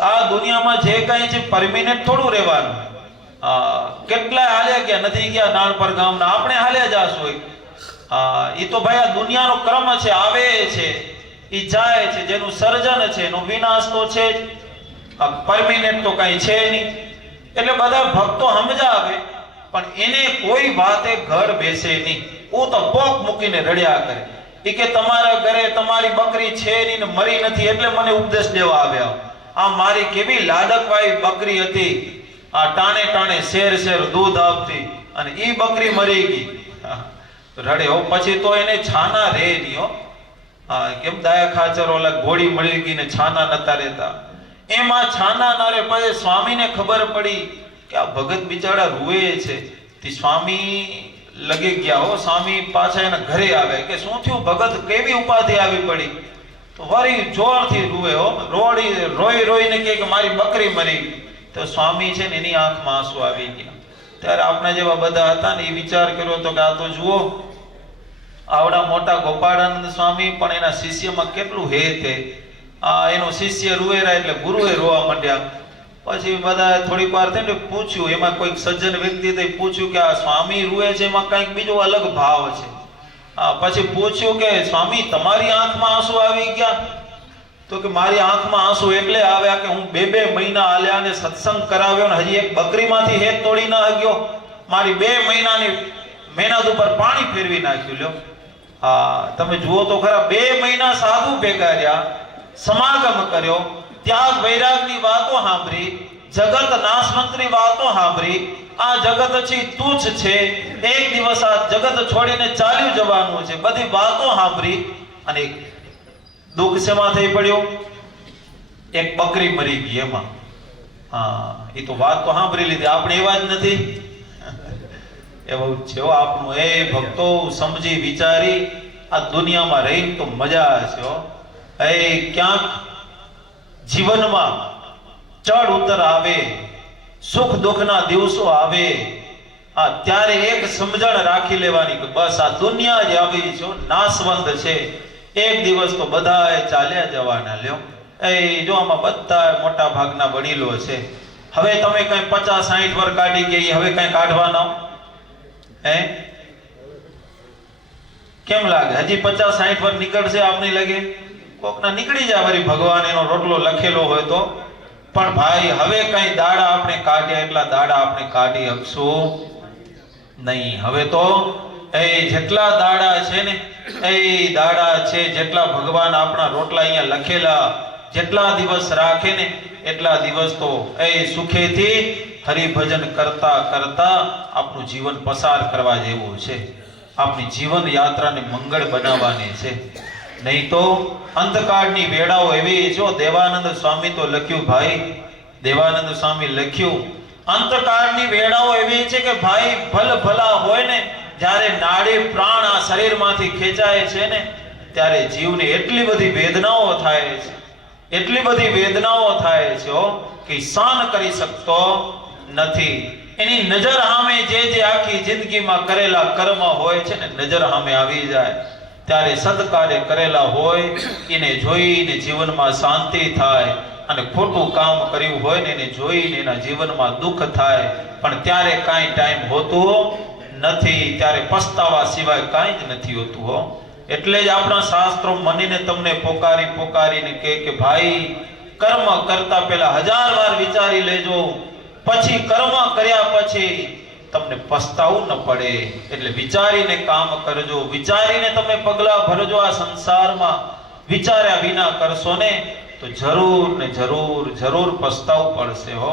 આ દુનિયામાં જે કઈ છે પરમિનેન્ટ થોડું રહેવાનું. કેટલા હાલ્યા ગયા, નથી ગયા નાનપર ગામના, આપણે હાલ્યા જાશું. એ તો ભાઈ આ દુનિયાનો ક્રમ છે, આવે છે એ જાય છે. જેનું સર્જન છે એનો વિનાશ તો છે જ, પરમિનેન્ટ તો કઈ છે નહીં. એટલે બધા ભક્તો સમજાવે પણ એને કોઈ વાતે ઘર બેસે નહીં. હું તો પોક મૂકીને રડ્યા કરે. એ કે તમારા ઘરે તમારી બકરી છે નહીં ને મરી નથી એટલે મને ઉપદેશ દેવા આવ્યા. આ મારી કેવી લાડકવાઈ બકરી હતી, આ ટાણે ટાણે શેર શેર દૂધ આપતી અને ઈ બકરી મરી ગઈ. રડે. પછી તો એને છાના રે નહીં. કેમ દાયા ખાચર ઓલા ઘોડી મળી ગઈ ને છાના નતા રહેતા, એમાં છાના ના રે. પછી સ્વામીને ખબર પડી કે આ ભગત બિચારા રૂએ છે. તે સ્વામી લગે ગયા. સ્વામી પાછા એના ઘરે આવે કે શું થયું ભગત, કેવી ઉપાધિ આવી પડી? તો વળી જોરથી રૂએ. રોઈ રોઈને કે મારી બકરી મરી. તો સ્વામી છે ને એની આંખમાં આંસુ આવી ગયા. ત્યારે આપણા જેવા બધા હતા ને એ વિચાર કર્યો તો કે આ તો જુઓ, આવડા મોટા ગોપાળાનંદ સ્વામી પણ એના શિષ્યમાં કેટલું હેત. એનો શિષ્ય રૂએરા એટલે ગુરુએ રોવા માંડ્યા. પછી બધા થોડીક વાર થઈને પૂછ્યું, એમાં કોઈક સજ્જન વ્યક્તિ પૂછ્યું કે આ સ્વામી રૂએ છે એમાં કંઈક બીજો અલગ ભાવ છે. પછી પૂછ્યું કે સ્વામી તમારી આંખમાં આંસુ આવી ગયા? તો કે મારી આંખમાં આંસુ એટલે આવ્યા કે હું 2 મહિના આલ્યા ને સત્સંગ કરાવ્યો ને હજી એક બકરીમાંથી હેત તોડી ન શક્યો. મારી 2 મહિનાની મહેનત ઉપર પાણી ફેરવી નાખ્યું. લ્યો, તમે જુઓ તો ખરા, 2 મહિના સાધુ ભેગા રહ્યા, સમાગમ કર્યો, ત્યાગ વૈરાગની વાતો સાંભળી, જગત નાશમંત્રી વાતો સાંભળી. આ જગત છે તુચ્છ છે, એક દિવસ આ જગત છોડીને ચાલ્યું જવાનું છે, બધી વાતો સાંભળી અને દુઃખ શેમાં થઈ પડ્યું? એક બકરી મરી ગઈ એમાં. હા, એ તો વાત તો સાંભળી લીધી, આપણે એવા જ નથી. એવું છે આપણું. એ ભક્તો સમજી વિચારી આ દુનિયામાં રહી તો મજા છે હો. એ ક્યાંક જીવનમાં ચડ ઉતર આવે, સુખ દુઃખના દિવસો આવે, ત્યારે એક સમજણ રાખી લેવાની કે બસ આ દુનિયા જ આવી છે, નાશવંત છે, એક દિવસ તો બધાએ ચાલ્યા જવાના. લ્યો એ જો આમાં બધા મોટા ભાગના વડીલો છે. હવે તમે કઈ 50-60 વર્ષ કાઢી ગયા, હવે કઈ કાઢવાના હે? કેમ લાગે? હજી 50-60 વર્ષ નીકળશે? આપને લાગે કોકના નીકળી જાય, વળી ભગવાન એનો રોટલો લખેલો હોય તો. પણ ભાઈ હવે કઈ દાડા આપણે કાઢ્યા એટલા દાડા આપણે કાઢી શકશું નહીં. હવે તો એ જેટલા દાડા છે ને એ દાડા છે, જેટલા ભગવાન આપણા રોટલા અહીંયા લખેલા, જેટલા દિવસ રાખે ને એટલા દિવસ તો એ સુખેથી હરિભજન કરતા કરતા આપણું જીવન પસાર કરવા જેવું છે. આપણી જીવન યાત્રાને મંગળ બનાવવાની છે. નહીં તો અંતકાળની વેળાઓ એવી. જો દેવાનંદ સ્વામી તો લખ્યું ભાઈ, દેવાનંદ સ્વામી લખ્યું, અંતકાળની વેળાઓ એવી છે કે ભાઈ ભલ ભલા હોય ને, જ્યારે નાડી પ્રાણ આ શરીરમાંથી ખેંચાય છે ને, ત્યારે જીવને એટલી બધી વેદનાઓ થાય છે, એટલી બધી વેદનાઓ થાય છે કે સહન કરી શકતો નથી. એની નજર સામે જે આખી જિંદગીમાં કરેલા કર્મ હોય છે ને, નજર સામે આવી જાય, ત્યારે સત્કાર્ય કરેલા હોય એને જોઈને જીવનમાં શાંતિ થાય, અને ખોટું કામ કર્યું હોય ને એને જોઈને એના જીવનમાં દુઃખ થાય. પણ ત્યારે કાંઈ ટાઈમ હોતું નથી, ત્યારે પસ્તાવા સિવાય કાંઈ જ નથી હોતું હો. એટલે જ આપણા શાસ્ત્રો મનીને તમને પોકારી પોકારીને કે ભાઈ કર્મ કરતા પહેલા 1000 વાર વિચારી લેજો, પછી કર્મ કર્યા પછી તમને પસ્તાવું ન પડે. એટલે વિચારીને કામ કરજો, વિચારીને તમે પગલા ભરજો. આ સંસારમાં વિચાર્યા વિના કરશો ને તો જરૂર ને જરૂર જરૂર પસ્તાવું પડશે હો.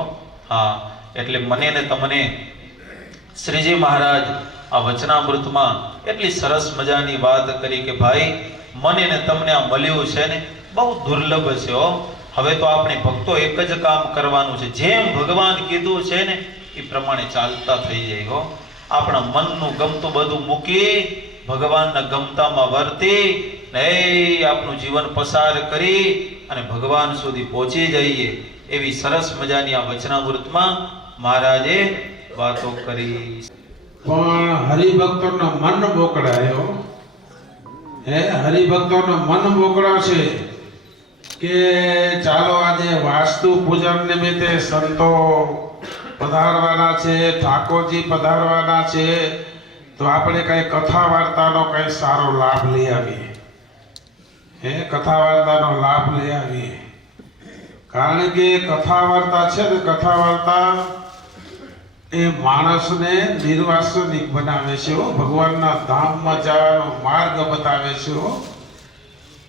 હા, એટલે મને ને તમને શ્રીજી મહારાજ આ વચનામૃતમાં એટલી સરસ મજાની વાત કરી કે ભાઈ મને ને તમને આ મળ્યું છે ને બહુ દુર્લભ છે હો. હવે તો આપણે ભક્તો એક જ કામ કરવાનું છે, જેમ ભગવાન કીધું છે ને એ પ્રમાણે ચાલતા થઈ જાય હો. આપણા મનનું ગમતું બધું મૂકી ભગવાનના ગમતામાં વર્તી ને આપણું જીવન પસાર કરી અને ભગવાન સુધી પહોંચી જઈએ, એવી સરસ મજાની આ વચનામૃતમાં મહારાજે વાતો કરી. પણ હરિભક્તોનો મન મોકળાયો. હરિભક્તોનો મન મોકળાશે કે ચાલો આજે વાસ્તુ પૂજન નિમિત્તે સંતો પધારવાના છે, ઠાકોરજી પધારવાના છે, તો આપણે કઈ કથા વાર્તાનો કઈ સારો લાભ લઈ આવીએ. કથા વાર્તાનો લાભ લઈ આવીએ. કારણ કે કથા વાર્તા છે ને, કથા વાર્તા એ માણસને નિર્વાસનિક બનાવે છે, ભગવાનના ધામમાં જવાનો માર્ગ બતાવે છે.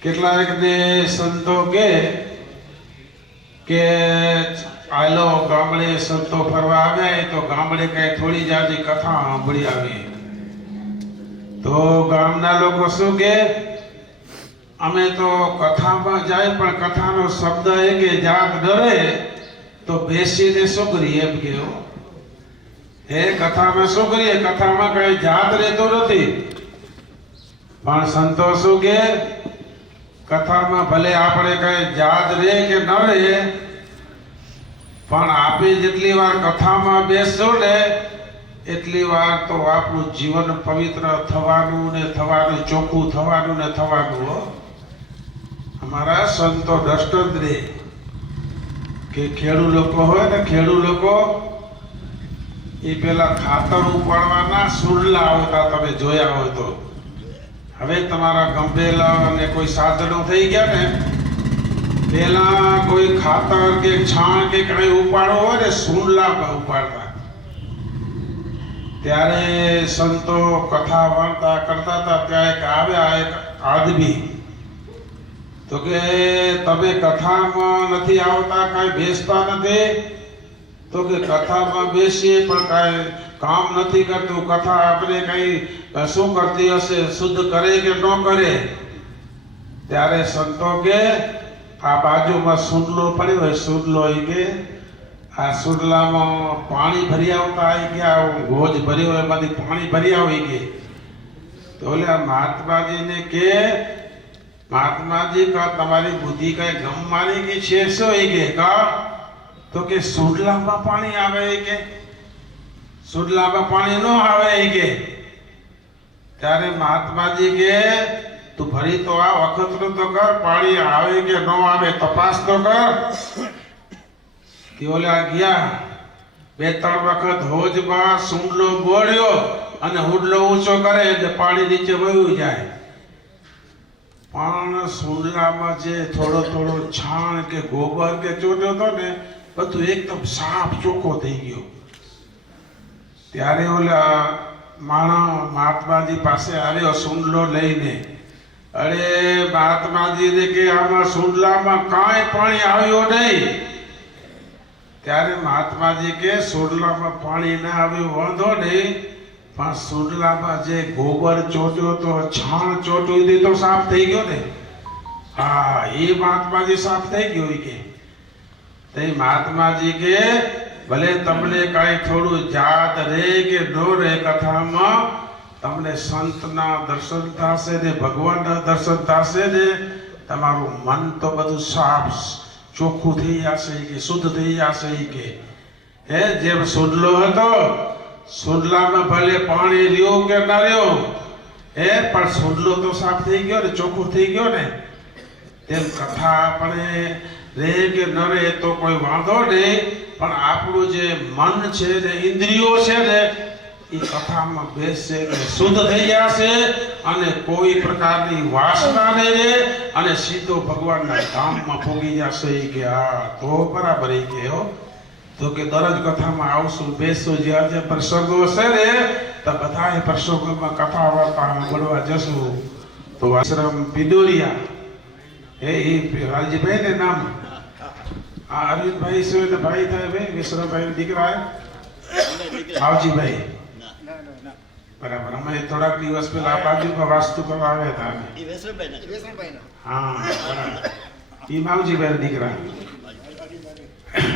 કેટલાક ને સંતો કે આલો ગામડે સંતો ફરવા આવ્યા તો ગામડે કઈ થોડી જાજી કથા સાંભળી આવી. તો ગામના લોકો શું કે અમે તો કથામાં જાય પણ કથાનો શબ્દ એ કે જાત ડરે તો બેસીને શું કરીએ એમ કે કથામાં શું કરીએ, કથામાં કઈ જાત રહેતો નથી. પણ સંતો શું કે કથામાં ભલે આપણે કઈ જાત રહે કે ન રહે, પણ આપણે જેટલી વાર કથામાં બેસશો ને એટલી વાર તો આપણું જીવન પવિત્ર થવાનું ને થવાનું, ચોખ્ખું થવાનું ને થવાનું. અમારા સંતો દ્રષ્ટાંત રે કે ખેડૂત લોકો હોય ને, ખેડૂત લોકો એ પેલા ખાતર ઉપાડવાના સુરલા આવતા, તમે જોયા હોય તો. હવે તમારા ગંભેલા અને કોઈ સાધનો થઈ ગયા ને, પેલા કોઈ ખાતર કે છાણ કે કઈ ઉપાડવો હોય ને સુરલા ઉપાડતા. ત્યારે સંતો કથા વાર્તા કરતા હતા. ત્યાં એક આવ્યા એક આદમી, તો કે તમે કથામાં નથી આવતા, કઈ બેસતા નથી. તો કે કથામાં બેસીએ પણ કઈ કામ નથી કરતું, કથા આપણે કઈ શું કરતી હશે, શુદ્ધ કરે કે ન કરે. ત્યારે સંતો કે આ બાજુમાં સુરલો પડ્યો હોય, સુરલો એ કે આ સુરલામાં પાણી ભરી આવતા એ કે આ ગોજ ભર્યો હોય એમાંથી પાણી ભરી આવે કે તો ઓલા મહાત્માજીને કે મહાત્માજી કા તમારી બુદ્ધિ કઈ ગમ મારી કે છે શું એ કે કા તો કે સુરલામાં પાણી આવે એ કે સુરલામાં પાણી ન આવે એ કે ત્યારે મહાત્માજી કે તું ફરી તો આ વખતનું તો કર, પાણી આવે કે ન આવે તપાસ તો કર. કે ઓલા ગયા 2-3 વખત હોજમાં સુંડલો બોળ્યો અને હુડલો ઊંચો કરે એટલે પાણી નીચે વહ્યું જાય. પણ સુંડલામાં જે થોડો છાણ કે ગોબર કે ચોટ્યો હતો ને બધું એકદમ સાફ ચોખ્ખો થઈ ગયો. ત્યારે ઓલા માણસ મહાત્માજી પાસે આવ્યો સુંડલો લઈને. અરે મહાત્માજીને કે આમાં સુંડલામાં કાંઈ પાણી આવ્યું નહીં. ત્યારે મહાત્માજી કે સુંડલામાં પાણી ના આવ્યું વાંધો નહીં, પણ સુંડલામાં જે ગોબર ચોટ્યો તો છાણ ચોટ્યું તે તો સાફ થઈ ગયો ને. હા, એ મહાત્માજી સાફ થઈ ગયો કે તે મહાત્માજી કે ભલે તમને કાંઈ થોડું જાત રે કે ન રે કથામાં તમને સંતના દર્શન થશે ને ભગવાનના દર્શન થશે ને તમારું મન તો બધું સાફ ચોખ્ખું થઈ જશે કે શુદ્ધ થઈ જશે કે હે જેમ સુડલો હતો સુડલામાં ભલે પાણી રહ્યો કે ન રહ્યો હે પણ સુડલો તો સાફ થઈ ગયો ને ચોખ્ખું થઈ ગયો ને તેમ કથા આપણે રે કે ન રે તો કોઈ વાંધો નહીં, પણ આપણું જે મન છે ને ઇન્દ્રિયો છે ને એ કથામાં બેસશે એટલે શુદ્ધ થઈ જશે અને કોઈ પ્રકારની વાસના નહીં રહે અને સીધો ભગવાનના ધામમાં પહોંચી જશે કે હા તો બરાબર એ કે હો તો કે દરરોજ કથામાં આવશું બેસશું જ્યાં જે પ્રસંગો હશે ને તો બધા પ્રસંગોમાં કથા વાર્તા સાંભળવા જશું. તો આશ્રમ પિડોરિયા એ લાલજીભાઈ ને નામ આ અરવિંદભાઈ છે ને ભાઈ થાય ભાઈ વિશ્રમભાઈ દીકરા આવજીભાઈ બરાબર. અમે થોડાક દિવસ પહેલા આ બાજુમાં વાસ્તુ કરવા આવ્યા હતા. હા બરાબર. ઈ માવજીભાઈ દીકરા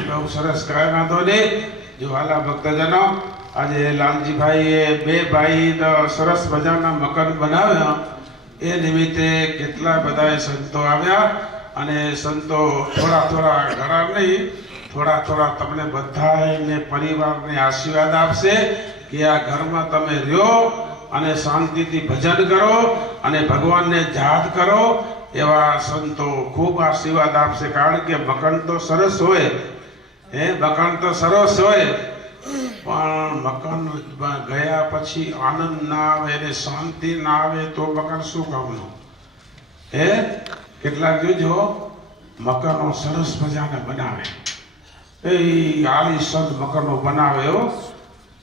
બહુ સરસ કાંઈ વાંધો નહીં. જો હાલા ભક્તજનો આજે લાલજીભાઈએ 2 ભાઈ સરસ મજાના મકાન બનાવ્યા. એ નિમિત્તે કેટલા બધા સંતો આવ્યા અને સંતો થોડા ઘણા નહીં થોડા તમને બધાને પરિવારને આશીર્વાદ આપશે કે આ ઘરમાં તમે રહ્યો અને શાંતિથી ભજન કરો અને ભગવાનને યાદ કરો એવા સંતો ખૂબ આશીર્વાદ આપશે. કારણ કે મકાન તો સરસ હોય મકાન તો સરસ હોય પણ મકાન ગયા પછી આનંદ ના આવે અને શાંતિ ના આવે તો મકાન શું કામનું કેટલાક જોજો મકાનો સરસ મજાને બનાવે એ આલીશાન મકાનો બનાવે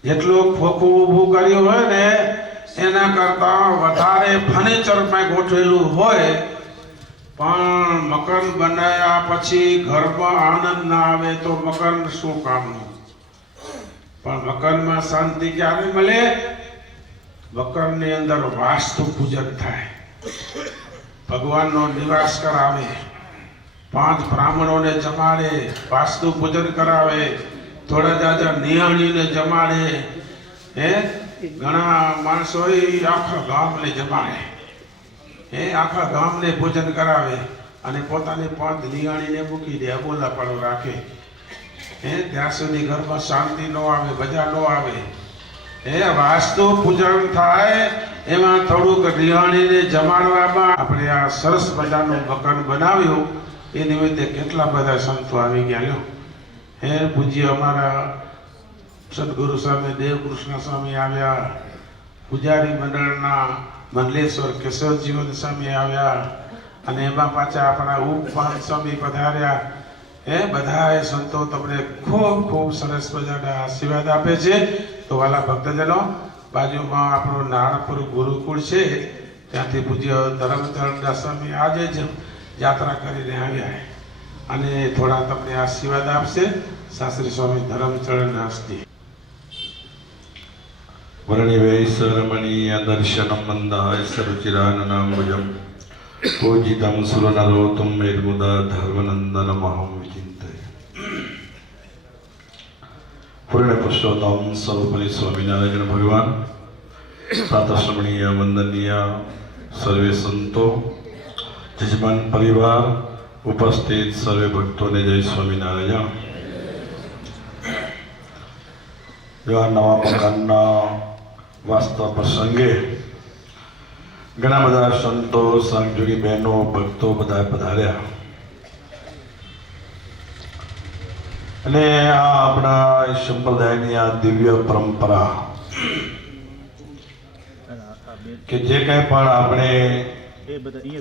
જેટલું ખોખું ઊભું કર્યું હોય ને એના કરતા વધારે ફર્નિચરમાં ગોઠવેલું હોય પણ મકાન બનાવ્યા પછી ઘરમાં આનંદ ના આવે તો મકાન શું કામનું. પણ મકાનમાં શાંતિ ક્યારે મળે? મકાનની અંદર વાસ્તુ પૂજન થાય, ભગવાનનો નિવાસ કરાવે, 5 બ્રાહ્મણોને જમાડે, વાસ્તુ પૂજન કરાવે, થોડા જાજા નિયાણીને જમાડે. ઘણા માણસો આખા ગામને જમાડે, આખા ગામને પૂજન કરાવે અને પોતાની 5 નિયાણીને મૂકી દે, અબોલાપણું રાખે. ત્યાં સુધી ઘરમાં શાંતિ ન આવે, મજા ન આવે. વાસ્તુ પૂજન થાય એમાં થોડુંક નિયાણીને જમાડવામાં આપણે આ સરસ મજાનું મકાન બનાવ્યું. એ નિમિત્તે કેટલા બધા સંતો આવી ગયા. પૂજ્ય અમારા સદગુરુ સ્વામી દેવકૃષ્ણ સ્વામી આવ્યા, પૂજારી મંડળના મંડલેશ્વર કેશવજીવન સ્વામી આવ્યા અને એમાં પાછા આપણા ઉપપાલ સ્વામી પધાર્યા. બધા સંતો તમને ખૂબ સરસ મજાના આશીર્વાદ આપે છે. તો વાલા ભક્તજનો બાજુમાં આપણું નારણપુર ગુરુકુળ છે ત્યાંથી પૂજ્ય ધર્મચરણ સ્વામી આજે જ યાત્રા કરીને આવ્યા અને થોડા તમને આશીર્વાદ આપશે. શાસ્ત્રી સ્વામી ધર્મચરણ હસ્તે વર્ણિવૈસરમણીય દર્શનમ મંદાય સરુચિરાનનાંબુજમ पूजितं सुरनरोत्तम मेरुमुदा धर्मनन्दनमहं विचिन्तये। पूर्ण पुरुषोत्तम सर्वोपरि स्वामीनारायण भगवान, प्रातःश्रमणीय वंदनीय सर्वे संतो, जजमान परिवार, उपस्थित सर्वे भक्तों ने जय स्वामीनारायण। जो आ नवा मकानना वास्तव प्रसंगे घણા બધા સંતો, સંતજોગી બહેનો, ભક્તો બધા પધાર્યા અને આ આપણા સંપ્રદાયની આ દિવ્ય પરંપરા કે જે કંઈ પણ આપણે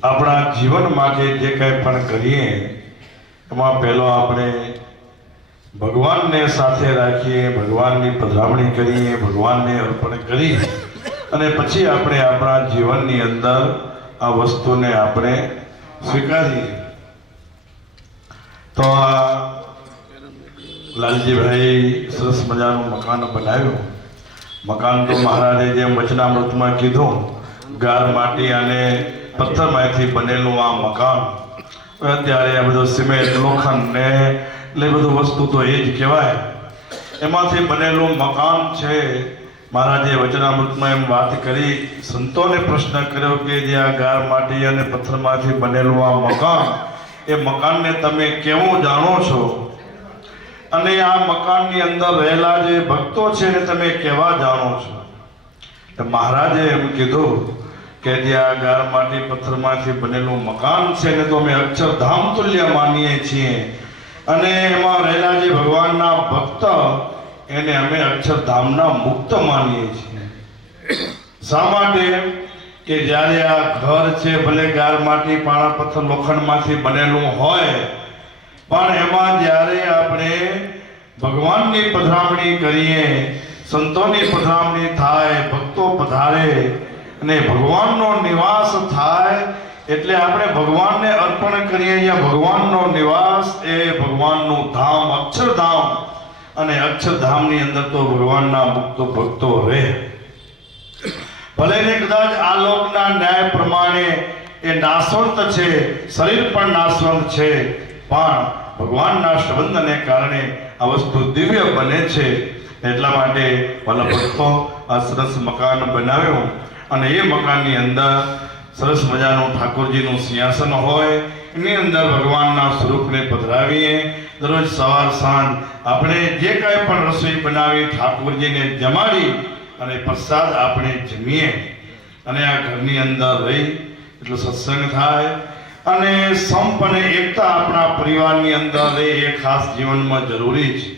આપણા જીવન માટે જે કંઈ પણ કરીએ એમાં પહેલો આપણે ભગવાનને સાથે રાખીએ, ભગવાનની પધરામણી કરીએ, ભગવાનને અર્પણ કરી અને પછી આપણે આપણા જીવનની અંદર આ વસ્તુને આપણે સ્વીકારીએ. તો આ લાલજીભાઈ સરસ મજાનું મકાન બનાવ્યું. મકાન તો મહારાજે જેમ વચનામૃતમાં કીધું, ગાર માટી અને પથ્થરમાંથી બનેલું આ મકાન. અત્યારે આ બધું સિમેન્ટ, લોખંડ ને એટલે બધું વસ્તુ તો એ જ કહેવાય. એમાંથી બનેલું મકાન છે. મહારાજે વચનામૃતમાં એમ વાત કરી, સંતોને પ્રશ્ન કર્યો કે જે આ ગાર માટી અને પથ્થરમાંથી બનેલું આ મકાન, એ મકાનને તમે કેવું જાણો છો અને આ મકાનની અંદર રહેલા જે ભક્તો છે એને તમે કેવા જાણો છો? તો મહારાજે એમ કીધું કે જે આ ગાર માટી પથ્થરમાંથી બનેલું મકાન છે એને તો અમે અક્ષરધામ તુલ્ય માનીએ છીએ અને એમાં રહેલા જે ભગવાનના ભક્ત એને અમે અક્ષરધામના મુક્ત માનીએ છીએ. શા માટે? કે જ્યારે આ ઘર છે ભલે ગાર માટી, પાણા, પથ્થર, લોખંડમાંથી બનેલું હોય, પણ એમાં જ્યારે આપણે ભગવાનની પધરામણી કરીએ, સંતોની પધરામણી થાય, ભક્તો પધારે અને ભગવાનનો નિવાસ થાય એટલે આપણે ભગવાનને અર્પણ કરીએ. અહીંયા ભગવાનનો નિવાસ એ ભગવાનનું ધામ અક્ષરધામ, અને અક્ષરધામની અંદર તો ભગવાનના મુક્ત ભક્તો રહે. ભલે ને કદાચ આ લોકના ન્યાય પ્રમાણે એ નાશવંત છે, શરીર પણ નાશવંત છે, પણ ભગવાનના સંબંધને કારણે આ વસ્તુ દિવ્ય બને છે. એટલા માટે ભલા ભક્તો આ સરસ મકાન બનાવ્યું અને એ મકાનની અંદર સરસ મજાનું ઠાકોરજીનું સિંહાસન હોય, એની અંદર ભગવાનના સ્વરૂપને પધરાવીએ. દરરોજ સવાર સાંજ આપણે જે કાંઈ પણ રસોઈ બનાવી ઠાકોરજીને જમાડી અને પ્રસાદ આપણે જમીએ અને આ ઘરની અંદર રહી એટલો સત્સંગ થાય અને સંપ અને એકતા આપણા પરિવારની અંદર રહે એ ખાસ જીવનમાં જરૂરી છે.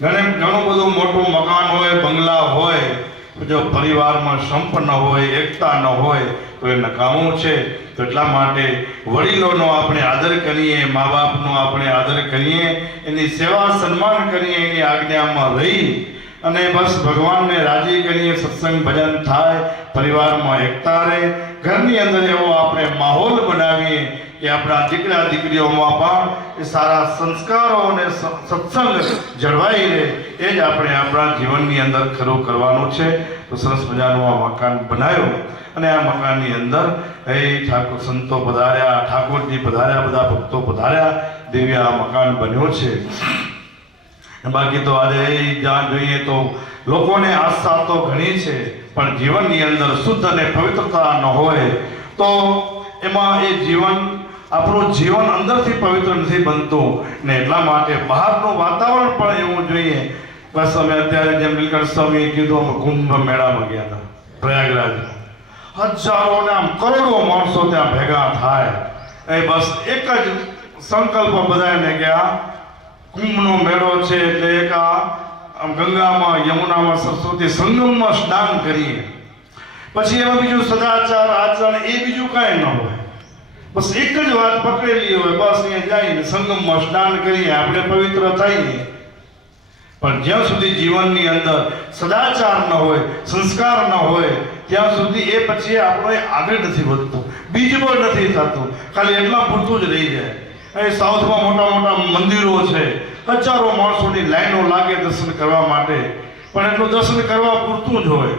ઘણું બધું મોટું મકાન હોય, બંગલા હોય, જો પરિવારમાં સંપ ન હોય, એકતા ન હોય તો એ નકામું છે. તો એટલા માટે વડીલોનો આપણે આદર કરીએ, મા બાપનો આપણે આદર કરીએ, એની સેવા સન્માન કરીએ, એની આજ્ઞામાં રહી અને બસ ભગવાનને રાજી કરીએ. સત્સંગ ભજન થાય, પરિવારમાં એકતા રહે, ઘરની અંદર એવો આપણે માહોલ બનાવીએ કે આપણા દીકરા દીકરીઓમાં પણ એ સારા સંસ્કારો અને સત્સંગ જળવાઈ રહે. એ જ આપણે આપણા જીવનની અંદર ખરું કરવાનું છે. તો સરસ મજાનું આ મકાન બનાવ્યું અને આ મકાનની અંદર એ ઠાકોર સંતો પધાર્યા, ઠાકોરજી પધાર્યા, બધા ભક્તો પધાર્યા, દિવ્ય આ મકાન બન્યું છે. બાકી તો આજે જ્યાં જોઈએ તો લોકોને આસ્થા તો ઘણી છે, પણ જીવનની અંદર શુદ્ધ અને પવિત્રતા ન હોય તો એમાં એ જીવન, આપણું જીવન અંદરથી પવિત્ર નથી બનતું ને. એટલા માટે બહારનું વાતાવરણ પણ એવું જોઈએ. બસ અમે અત્યારે જેમ નીલકંઠ સ્વામીએ કીધું, અમે કુંભ મેળામાં ગયા હતા પ્રયાગરાજમાં. હજારો ને આમ કરોડો માણસો ત્યાં ભેગા થાય. એ બસ એક જ સંકલ્પ બધાને કે આ કુંભનો મેળો છે એટલે એક આમ ગંગામાં, યમુનામાં, સરસ્વતી સંગમમાં સ્નાન કરીએ. પછી એમાં બીજું સદાચાર, આચરણ એ બીજું કાંઈ ન હોય. બસ એક જ વાત પકડેલી હોય, બસ અહીંયા જઈને સંગમમાં સ્નાન કરીએ, આપણે પવિત્ર થઈએ. પણ જ્યાં સુધી જીવનની અંદર સદાચાર ન હોય, સંસ્કાર ન હોય, ત્યાં સુધી એ પછી આપણો આગળ નથી વધતું, બીજબળ નથી થતું, ખાલી એટલા પૂરતું જ રહી જાય. અહીં સાઉથમાં મોટા મોટા મંદિરો છે, હજારો માણસોની લાઈનો લાગે દર્શન કરવા માટે, પણ એટલું દર્શન કરવા પૂરતું જ હોય.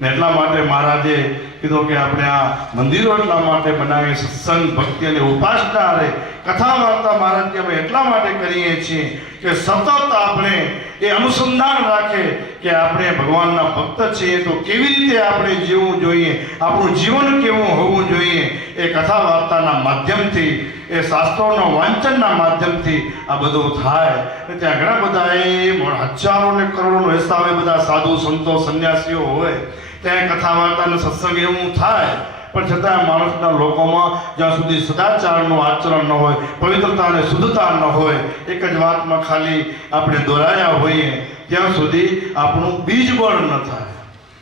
ને એટલા માટે મહારાજે કીધું કે આપણે આ મંદિરો એટલા માટે બનાવીએ, સત્સંગ ભક્તિ અને ઉપાસના રહે, કથા વાર્તા મહારાજજી અમે એટલા માટે કરીએ છીએ કે સતત આપણે એ અનુસંધાન રાખે કે આપણે ભગવાનના ભક્ત છીએ તો કેવી રીતે આપણે જીવવું જોઈએ, આપણું જીવન કેવું હોવું જોઈએ, એ કથા વાર્તાના માધ્યમથી, એ શાસ્ત્રોના વાંચનના માધ્યમથી આ બધું થાય. અને ત્યાં ઘણા બધા એ હજારો ને કરોડોનો હિસાબે બધા સાધુ સંતો સંન્યાસીઓ હોય, ત્યાં કથા વાર્તાનો સત્સંગ એવું થાય, પણ છતાં માણસના લોકોમાં જ્યાં સુધી સદાચારનું આચરણ ન હોય, પવિત્રતા અને શુદ્ધતા ન હોય, એક જ વાતમાં ખાલી આપણે દોરાયા હોઈએ, ત્યાં સુધી આપણું બીજ બળ ન થાય.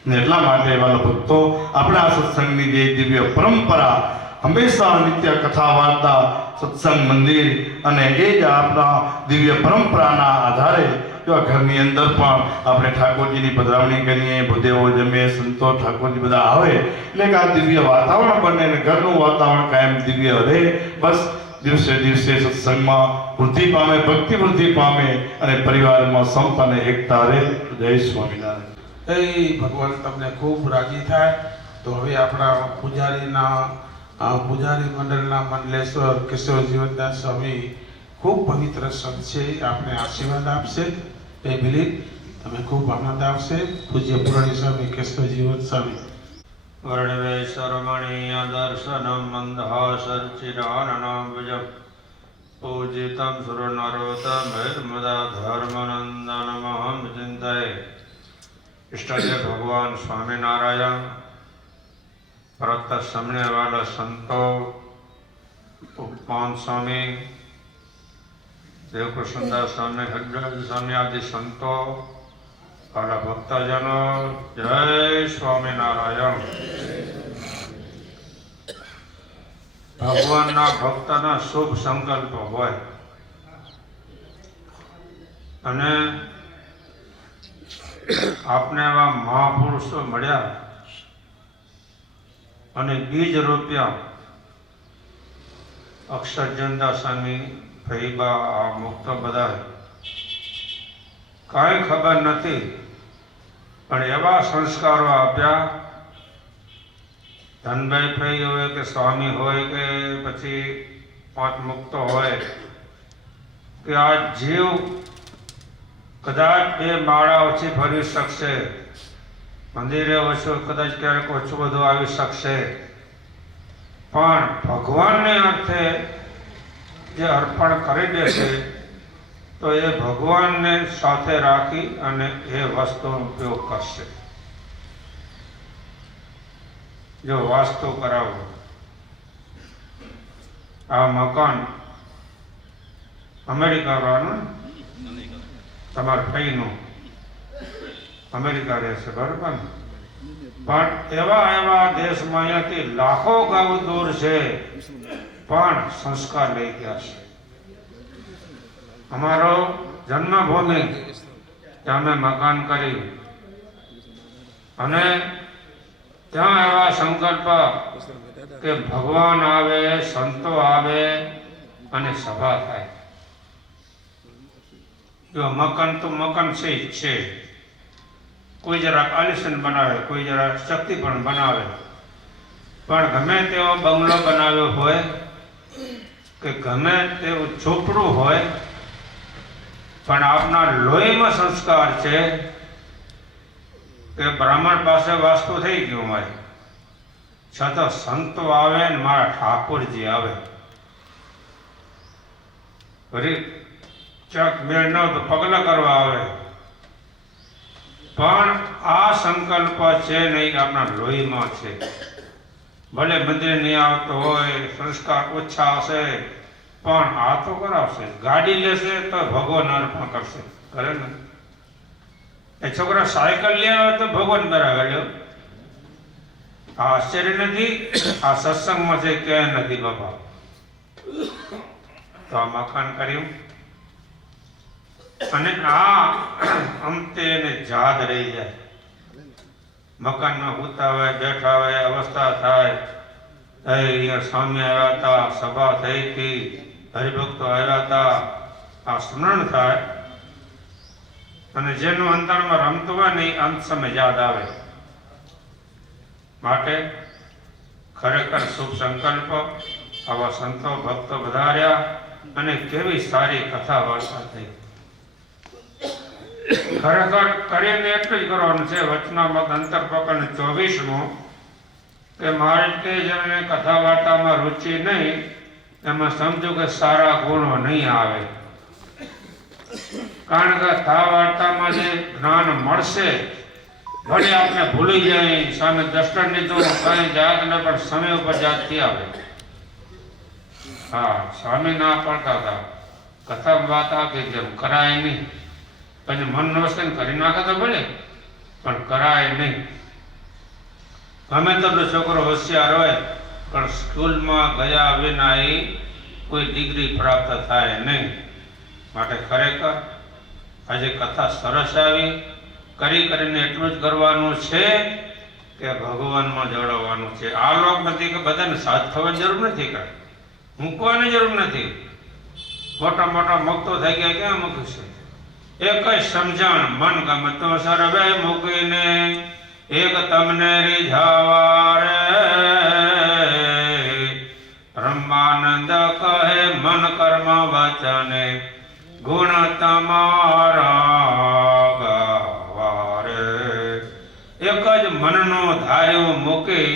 ને એટલા માટે વાલા ભક્તો, આપણા સત્સંગની જે દિવ્ય પરંપરા હંમેશા નિત્ય કથા વાર્તા, સત્સંગ, મંદિર અને એ જ આપણા દિવ્ય પરંપરાના આધારે જો ઘરની અંદર પણ આપણે ઠાકોરજીની પધરામણી કરીએ, ભૂદેવો જમે, સંતો ઠાકોરજી બધા આવે, એટલે કે આ દિવ્ય વાતાવરણ બને અને ઘરનું વાતાવરણ કાયમ દિવ્ય રહે. બસ દિવસે દિવસે સત્સંગમાં વૃદ્ધિ પામે, ભક્તિ વૃદ્ધિ પામે અને પરિવારમાં સંપ અને એકતા રહે. જય સ્વામિનારાયણ. એ ભગવાન તમને ખૂબ રાજી થાય. તો હવે આપણા પૂજારી મંડળના મંડલેશ્વર કિશોર જીવનદાસ સ્વામી ખૂબ પવિત્ર સંત છે, આપણે આશીર્વાદ આપશે. એ મિલિત તમે ખૂબ આનંદ આવશે. પૂજ્ય પુરાણી સ્વામી કિશોર જીવન સ્વામી. વર્ણવેશરમણીય દર્શનમ મંદહાસર્ચિરાનનામ વિજય પૂજિતમ સુરનરોત્તમૈર્મદા ધર્મનંદનમહં ચિંતયે. इष्टदेव भगवान स्वामीनारायण, भरत सामने वाला संतों, उपमान स्वामी, देवकृष्णदास स्वामी, हरिदास स्वामी आदि संतों, वाला भक्तजनों, जय स्वामीनारायण. भगवान ना भक्त ना शुभ संकल्प होय अने आपने एवं महापुरुषो मळ्या अने बीज रोप्या. अक्षरचंदा स्वामी, फईबा, आ मुक्त बधा काई खबर नथी, पण एवा संस्कारो आप्या. धनभाई फई होय के स्वामी होय के पछी पांच मुक्त होय के आ जीव कदाच बे माळा ओછી ફરી શકશે, મંદિરે ઓછો કદાચ ક્યારેક ઓછું બધું આવી શકશે, પણ ભગવાનને અર્થે જે અર્પણ કરી દેશે તો એ ભગવાનને સાથે રાખી અને એ વસ્તુનો ઉપયોગ કરશે. જો વાસ્તુ કરાવો, આ મકાન અમેરિકા વાળાનું, તમારા ભાઈનું અમેરિકા રહેશે, બરાબર ને? પણ એવા એવા દેશમાં અહીંયાથી લાખો ગાઉ દૂર છે, પણ સંસ્કાર લઈ ગયા છે. અમારો જન્મભૂમિ ત્યાં અમે મકાન કર્યું અને ત્યાં એવા સંકલ્પ કે ભગવાન આવે, સંતો આવે અને સભા થાય. જો મકાન તો મકાન છે જ છે, કોઈ જરાક આલિશાન બનાવે, કોઈ જરાક શક્તિ પણ બનાવે, પણ ગમે તેવો બંગલો બનાવ્યો હોય કે ગમે તેવું ઝૂંપડું હોય, પણ આપના લોહીમાં સંસ્કાર છે કે બ્રાહ્મણ પાસે વાસ્તુ થઈ ગયું મારે, છતાં સંતો આવે ને મારા ઠાકોરજી આવે. ફરી ચક મેળ ન તો પગલા કરવા આવે, પણ આ સંકલ્પ છે નહીં, આપણા લોહીમાં છે. ભલે મંદિર નહીં આવતો હોય, સંસ્કાર ઓછા હશે, પણ આ તો કરાવશે. ગાડી લેશે તો ભગવાન અર્પણ કરશે, કરે ને? એ છોકરા સાયકલ લે આવે તો ભગવાન બરાબર લ્યો. આ આશ્ચર્ય નથી, આ સત્સંગમાં છે ક્યાંય નથી બાપા. તો આ મકાન કર્યું અને આ અંતે એને યાદ રહી જાય. મકાનમાં ઉતા હોય, બેઠા હોય, અવસ્થા થાય, અહીંયા સ્વામી આવ્યા હતા, સભા થઈ હતી, હરિભક્તો આવ્યા હતા, આ સ્મરણ થાય અને જેનું અંતરમાં રમતું હોય ને એ અંત સમય યાદ આવે. માટે ખરેખર શુભ સંકલ્પ. આવા સંતો ભક્તો વધાર્યા અને કેવી સારી કથા વાર્તા થઈ. ખરેખર કરીને એટલું જ કરવાનું છે. વચનામૃત અંતરપકડ 24મો કે મારે કે જેમને કથા વાર્તામાં રુચિ નહીં એમાં સમજો કે સારા ગુણો નહીં આવે. કારણ કે કથા વાર્તામાં જે જ્ઞાન મળશે ભલે આપણે ભૂલી જાય સામે દર્શન લીધું કઈ જાત ને પણ સમય ઉપર જાતથી આવે. હા, સ્વામી ના પડતા હતા કથા વાત આપી જેમ કરાય નહીં. પછી મન નવસ્તન કરી નાખે તો ભલે પણ કરાય નહીં. ગમે તો છોકરો હોશિયાર હોય પણ સ્કૂલમાં ગયા વિના એ કોઈ ડિગ્રી પ્રાપ્ત થાય નહીં. માટે ખરેખર આજે કથા સરસ આવી. કરીને એટલું જ કરવાનું છે કે ભગવાનમાં જોડાવાનું છે. આ લોક નથી કે બધાને સાથ થવાની જરૂર નથી. કાંઈ મૂકવાની જરૂર નથી. મોટા મોટા મુક્તો થઈ ગયા ક્યાં મૂકશે? એક જ સમજણ મન ગમતો સર્વે મૂકીને એક તમને રીઝાવા રે. બ્રહ્માનંદ કહે મન કર્મ વચને ગુણ તમારા ગાવા રે. એક જ મનનો ધાર્યો મૂકી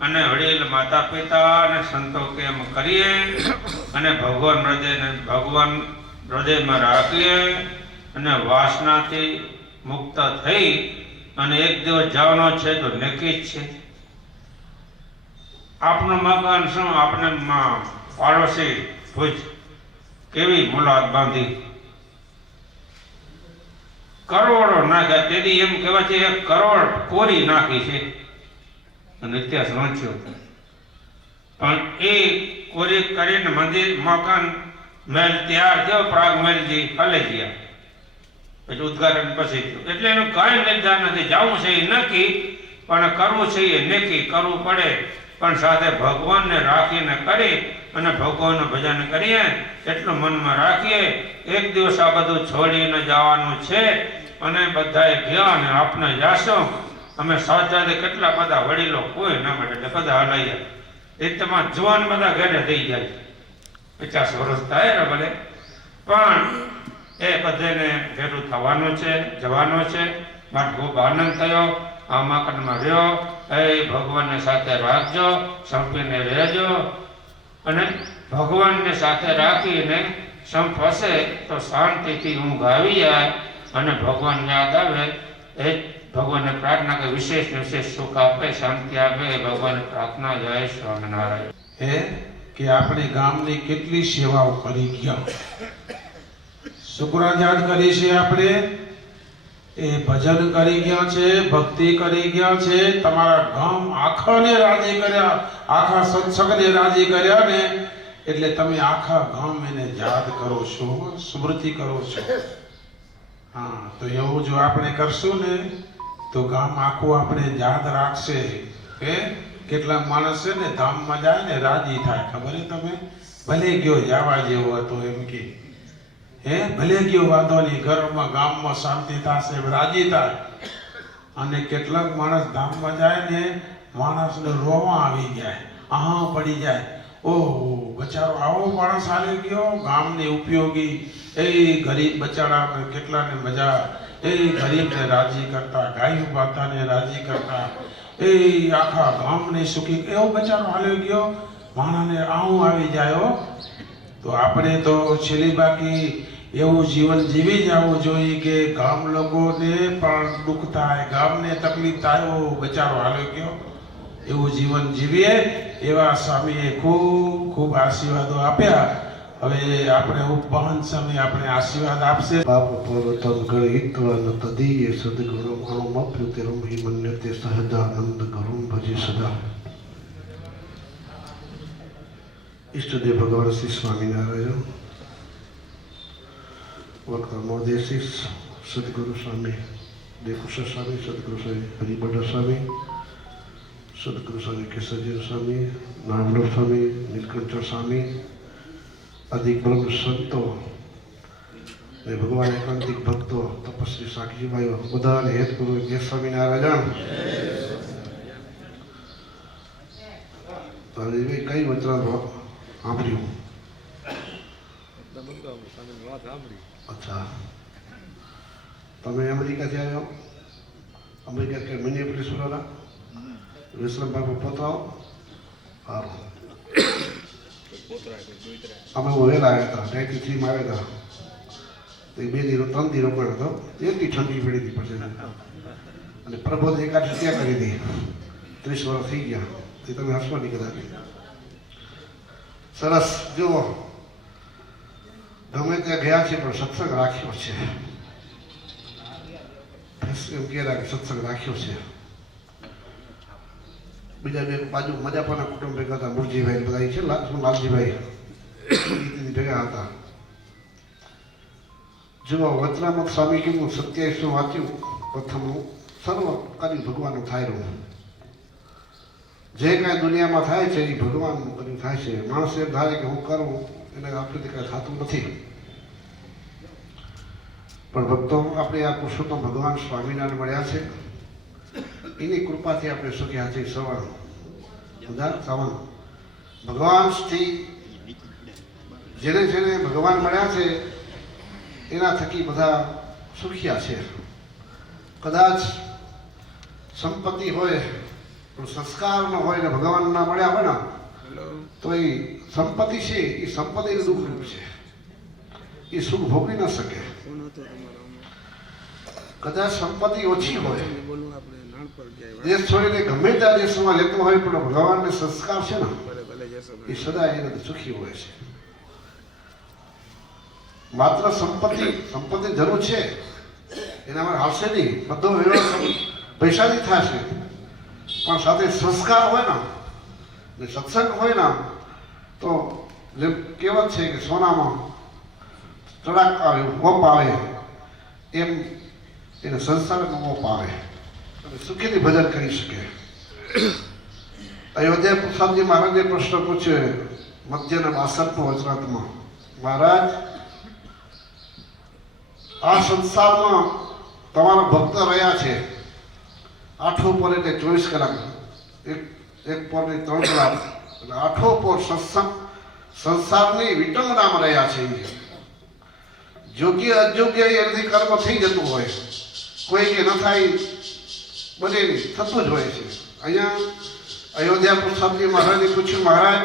અને વડીલ માતા પિતા અને સંતો કેમ કરીએ અને ભગવાન હૃદયમાં રાખીએ અને વાસનાથી મુક્ત થઈ અને એક દિવસ જવાનો છે તો નક્કી જ છે. આપનું મકાન શું આપણે પાડોશી ભુજ કેવી મુલાદ બાંધી કરોડો નાખ્યા. તેથી એમ કહેવાય છે 1 કરોડ કોરી નાખી છે અને ઇતિહાસ વાંચ્યો. પણ એ કોરી કરીને મંદિર મકાન મહેલ તૈયાર થયો. પ્રાગ મહેલજી હલે ગયા પછી ઉદ્ઘાટન પછી થયું. એટલે એનું કાંઈ નિર્ધાર નથી. જવું છે એ નક્કી પણ કરવું છે એ નક્કી કરવું પડે. પણ સાથે ભગવાનને રાખીને કરી અને ભગવાનનું ભજન કરીએ એટલું મનમાં રાખીએ. એક દિવસ આ બધું છોડીને જવાનું છે અને બધાએ ગયા અને આપને જાશો. અમે સાથે કેટલા બધા વડીલો કોઈ ના મળે એટલે બધા હલાઈ. એકમાં જુવાન બધા ઘરે થઈ જાય 50 વર્ષ થાય ને ભલે પણ એ બધાને ભેરું થવાનું છે જવાનું છે. માટે ખૂબ આનંદ થયો. આ મકાનમાં રહ્યો એ ભગવાનને સાથે રાખજો સંપીને રહેજો અને ભગવાનને સાથે રાખીને સંપ હશે તો શાંતિથી ઊંઘ આવી જાય અને ભગવાન યાદ આવે. એ ભગવાનને પ્રાર્થના કે વિશેષ સુખ આપે શાંતિ આપે એ ભગવાનને પ્રાર્થના. જય સ્વામિનારાયણ. હે કે આપણે ગામની કેટલી સેવાઓ કરી ગયા. શુક્રાચાર્ય કરી છે આપણે એ ભજન કરી ગયા છે ભક્તિ કરી ગયા છે. તમારા ગામ આખાને રાજી કર્યા આખા સત્સંગને રાજી કર્યા ને એટલે તમે આખા ગામ એને યાદ કરો છો સ્મૃતિ કરો છો. હા, તો એવું જો આપણે કરશું ને તો ગામ આખું આપણે યાદ રાખશે. કે કેટલા માણસ છે ને ધામમાં જાય ને રાજી થાય ખબર છે તમે. ભલે ગયો જવા જેવો હતો એમ કે ભલે ગયો વાંધો નહીં ઘરમાં ગામમાં શાંતિ થશે રાજી થાય. અને કેટલાક માણસ ધામમાં જાય ને માણસને રોવા આવી જાય આહા પડી જાય. ઓહો બચારો આવો માણસ હાલી ગયો ગામને ઉપયોગી. એ ગરીબ બચારા કેટલાને મજા. એ ગરીબને રાજી કરતા ગાયું માતાને રાજી કરતા એ આખા ગામને સુખી એવો બચારો હાલ્યો ગયો માણાને આવું આવી જાય. તો આપણે તો છેલ્લી બાકી એવું જીવન જીવી જવું જોઈએ કે ગામ લોકોને પણ દુઃખ થાય ગામને તકલીફ થાય બચારો હાલ્યો ગયો એવું જીવન જીવીએ. એવા સ્વામીએ ખૂબ ખૂબ આશીર્વાદો આપ્યા. હવે આપણે ઉપવાહન સમય આપણે આશીર્વાદ આપશે. પાપ પર્વતમ ગણિત્વન તદીય સદગુણમ અણુમપ્યુતિરમ હિમન્યતે સહજાનંદ ગુરુમ ભજે સદા. ઈષ્ટદેવ ભગવાન શ્રી સ્વામિનારાયણ વક્તા મહોદય શ્રી સદગુરુ સ્વામી દેવકુશ સ્વામી સદગુરુ સ્વામી હરિબડા સ્વામી સદગુરુ સ્વામી કેશવજી સ્વામી નામદેવ સ્વામી નીલકંઠ સ્વામી અધિક બ્રહ્મ સંતો ને ભગવાન એકાંતિક ભક્તો તપસ્વી સાક્ષીભાઈઓ બધાને હેત ગુરુ જય સ્વામિનારાયણ. તો હરીભાઈ કઈ વચન સાંભળ્યું? અચ્છા, તમે અમેરિકાથી આવ્યો? અમેરિકા કે મિનિએપોલિસ વાળા વિશ્રમભાઈ પોતરાઓ? સારું. અમે વહેલા આવ્યા હતા, 93માં આવ્યા હતા. તો 2 દિવસ 3 દિવસ રોકાણ હતો. એટલી ઠંડી પડી હતી પછી, અને પ્રબોધ એકાદ ત્યાં કરી હતી. 30 વર્ષ થઈ ગયા. એ તમે હસવાની કદાચ. સરસ. જુઓ, ગમે ત્યાં ગયા છે પણ સત્સંગ રાખ્યો છે. એમ કહેલા કે સત્સંગ રાખ્યો છે. બીજા બે બાજુ મજાપાના કુટુંબ ભેગા હતા. મુરજીભાઈ બધા છે, લાલજીભાઈ ભેગા હતા. જુઓ, વચનામૃત સ્વામી કીધું 27 વાંચ્યું. પ્રથમનું સર્વ કર્યું ભગવાનનું થાય રહ્યું. જે કાંઈ દુનિયામાં થાય છે એ ભગવાનનું કર્યું થાય છે. માણસ એમ ધારે કે હું કરું એને આપણેથી કાંઈ થતું નથી. પણ ભક્તો, આપણે આ પુરુષોત્તમ ભગવાન સ્વામિનારાયણ મળ્યા છે. એની કૃપાથી આપણે સુખ્યા છે. શ્રવણ ભગવાનથી જેને જેને ભગવાન મળ્યા છે એના થકી બધા સુખ્યા છે. કદાચ સંપત્તિ હોય પણ સંસ્કાર ન હોય ને ભગવાન ના મળ્યા હોય ને તો એ સંપત્તિ છે એ સંપત્તિનું દુઃખ રૂપ છે. એ સુખ ભોગવી ન શકે. કદાચ સંપત્તિ ઓછી હોય, દેશ છોડીને ગમે ત્યાં દેશમાં લેતો હોય, પણ ભગવાનને સંસ્કાર છે ને એ સદા એને સુખી હોય છે. માત્ર સંપત્તિ જરૂર છે એનામાં હાલશે નહીં. બધો વ્યવહાર પૈસાથી થશે, પણ સાથે સંસ્કાર હોય ને સત્સંગ હોય ને તો જેમ કહેવત છે કે સોનામાં ચડાક આવે ઓપ આવે, એમ એને સંસારમાં ઓપ આવે અને સુખીથી ભજન કરી શકે. અયોધ્યા પ્રસાદજી મહારાજે પ્રશ્ન પૂછ્યો મધ્યના 62 વચનાત્મા. મહારાજ, આ સંસારમાં તમારા ભક્ત રહ્યા છે 8 પર એટલે 24 કલાક, એક પર 3 કલાક, એટલે 8 પર સંસારની વિટંબનામાં રહ્યા છે. યોગ્ય અયોગ્ય એનાથી કર્મ થઈ જતું હોય, કોઈ કે ન થાય બને થતું જ હોય છે. અહીંયા અયોધ્યા પ્રસાદજી મહારાજે પૂછ્યું, મહારાજ,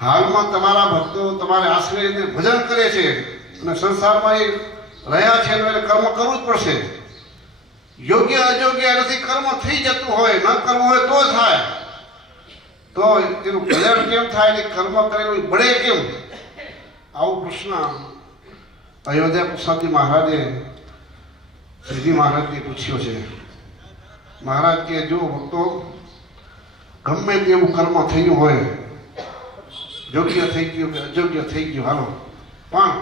હાલમાં તમારા ભક્તો તમારે આશ્રય ભજન કરે છે અને સંસારમાં એ રહ્યા છે, એટલે કર્મ કરવું જ પડશે. યોગ્ય અયોગ્ય એનાથી કર્મ થઈ જતું હોય, ન કરવું હોય તો થાય, તો એનું ભજન કેમ થાય ને કર્મ કરેલું બળે કેમ? આવો પ્રશ્ન અયોધ્યા પ્રસાદજી મહારાજે શ્રીજી મહારાજને પૂછ્યો છે. મહારાજ કે જો ભક્તો ગમે તેવું કર્મ થયું હોય, યોગ્ય થઈ ગયું કે અયોગ્ય થઈ ગયું, હાલો, પણ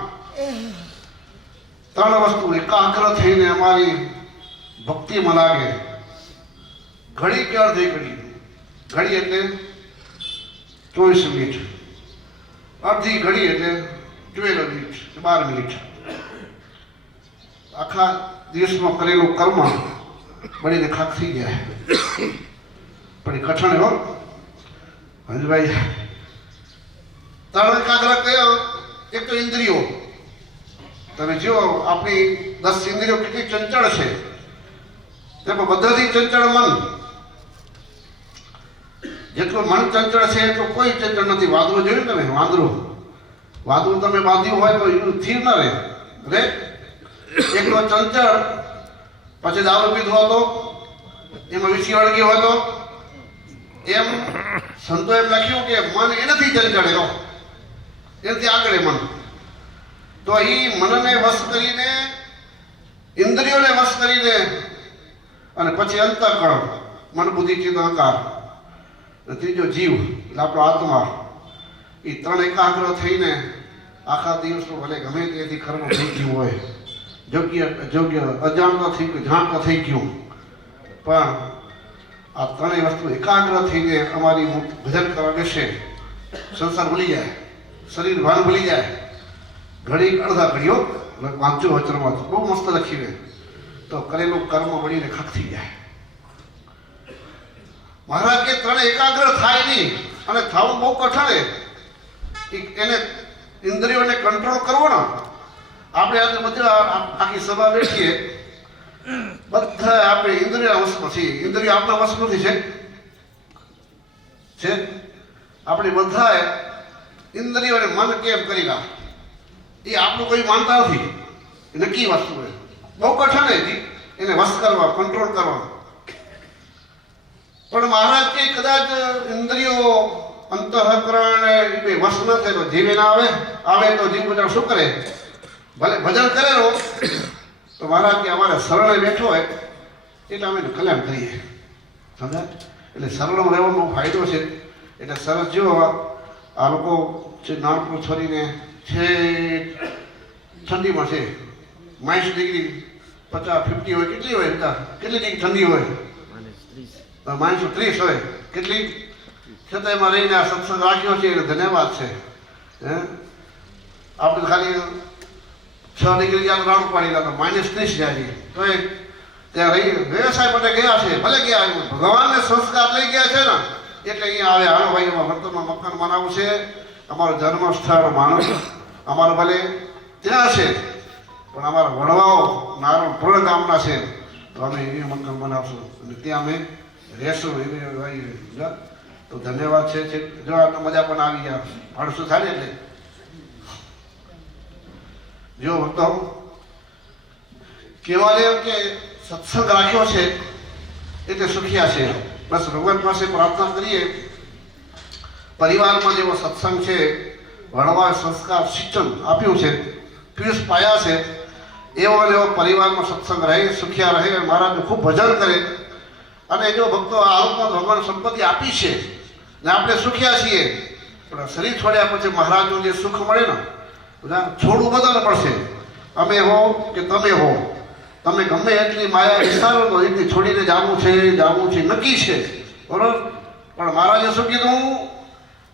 3 વસ્તુ એકાગ્ર થઈને અમારી ભક્તિમાં લાગે. ઘડી કે અડધી ઘડી, ઘડી એટલે 24 મિનિટ, અડધી ઘડી એટલે 12 મિનિટ, 12 મિનિટ. આખા દિવસમાં કરેલું કર્મ બળીને ખાક થઈ જાય. પણ એ કઠણ હો હંસભાઈ. 3 એકાગ્ર કયો? એક તો ઇન્દ્રિયો. તમે જુઓ આપણી 10 ઇન્દ્રિયો કેટલી ચંચળ છે, તેમાં બધાથી ચંચળ મન. જેટલું મન ચંચળ છે એટલું કોઈ ચંચળ નથી. વાંદરું જોયું તમે? વાંદરું તમે બાંધ્યું હોય તો એનું સ્થિર ન રહે. એકલો ચંચળ, પછી દારૂ પીધો હતો, એમાં વિછી અળગી હોય તો એમ સંતો એમ લખ્યું કે મન એનાથી ચંચળ, એનાથી આગળ મન. તો એ મનને વશ કરીને, ઇન્દ્રિયોને વશ કરીને, અને પછી અંતઃકરણ, મન બુદ્ધિ ચિત્ત અહંકાર, ત્રીજો જીવ એટલે આપણો આત્મા. એ 3 એકાગ્ર થઈને આખા દિવસનું ભલે ગમે ત્યાંથી કર્મ થઈ ગયું હોય, યોગ્ય અયોગ્ય, અજાણતો થઈ ગયું, જાણતો થઈ ગયું, પણ આ 3 વસ્તુ એકાગ્ર થઈને અમારી ભજન કરવા બેસે, સંસાર ભૂલી જાય, શરીર ભાન ભૂલી જાય. ઘડી અડધા ઘડીઓ વાંચો વચનમાં બહુ મસ્ત લખીને તો કરેલું કર્મ વળીને ખાક થઈ જાય. મહારાજ કે 3 એકાગ્ર થાય નહીં અને થવું બહુ કઠણ એને ઇન્દ્રિયોને કંટ્રોલ કરવો ને. આપણે આજે બધા આખી સભા બેઠીએ, બધા આપણે ઇન્દ્રિય વશમાં છીએ. ઇન્દ્રિય આપણા વશ નથી છે આપણે બધાએ ઇન્દ્રિયોને મન કેમ કરી નાખ, એ આપણું કોઈ માનતા નથી. એ નક્કી વસ્તુ છે, બહુ કઠણ હતી એને વશ કરવા, કંટ્રોલ કરવા. પણ મહારાજ કે કદાચ ઇન્દ્રિયો અંતઃકરણ એ વશ ન થાય તો જીવે ના આવે તો જીવ બધા શું કરે? ભલે ભજન કરેલો તો મહારાજ કે અમારે શરણે બેઠો હોય એટલે અમે કલ્યાણ કરીએ. સમજાય? એટલે શરણમાં રહેવાનો ફાયદો છે. એટલે સરસ જો આ લોકો જે નાનપુર છોડીને છે ઠંડીમાં છે -50 હોય, કેટલી હોય બધા? કેટલી ડિગ્રી ઠંડી હોય? -30 હોય. કેટલી? છતાં એમાં રહીને આ સત્સંગ રાખ્યો છે એટલે ધન્યવાદ છે. આપણે ખાલી 6 ડિગ્રી જ્યાં રાઉન્ડ પાડી રહ્યા -30 જાય છે તો એ ત્યાં રહી વ્યવસાય માટે ગયા છે. ભલે ગયા ભગવાનને સંસ્કાર લઈ ગયા છે ને એટલે અહીંયા આવે. હાલો ભાઈ એમાં વર્તનમાં મકાન બનાવવું છે, અમારું જન્મ સ્થળ માણસ અમારું ભલે ત્યાં છે પણ અમારા વડવાઓ નારાયણપુર ગામના છે તો અમે એ મકાન બનાવશું અને ત્યાં અમે રહેશું. એવી તો ધન્યવાદ છે. જો આટલો મજા પણ આવી ગયા ભાડું થાય ને એટલે જો ભક્તો કહેવાય એમ કે સત્સંગ રાખ્યો છે એટલે સુખિયા છે. બસ ભગવાન પાસે પ્રાર્થના કરીએ પરિવારમાં જેવો સત્સંગ છે, વડવા સંસ્કાર શિક્ષણ આપ્યું છે, પીયુષ પાયા છે, એવો પરિવારમાં સત્સંગ રહે, સુખિયા રહે, મહારાજનું ખૂબ ભજન કરે. અને જો ભક્તો આ આરોપમાં ભગવાન સંપત્તિ આપી છે ને આપણે સુખિયા છીએ પણ શરીર છોડ્યા પછી મહારાજનું જે સુખ મળે ને બધા છોડવું બધાને પડશે. અમે હો કે તમે હો, તમે ગમે એટલી માયા વિસ્તારો તો એટલી છોડીને જવું છે નક્કી છે. બરોબર? પણ મહારાજે શું કીધું?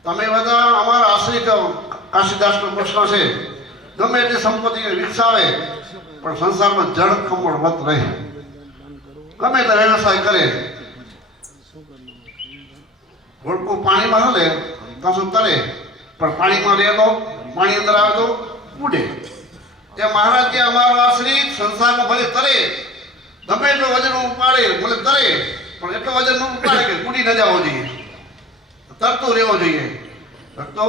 તમે બધા અમારા આશ્રિત કાશીદાસનો પ્રશ્ન છે, ગમે એટલી સંપત્તિ વિકસાવે પણ સંસારમાં જળ કમળ વત રહે. ગમે તે વ્યવસાય કરે, ઘોડકું પાણીમાં હલે કશું તરે પણ પાણીમાં રહે તો પાણી અંદર આવે તો ઉડે. એ મહારાજ કે અમારો આશ્રિત સંસારમાં ભલે તરે, ગમે એટલો વજન ઉપાડે ભલે તરે પણ એટલો વજન ન ઉપાડે કે ઉડી ન જવો જોઈએ, તરતું રહેવો જોઈએ. ભક્તો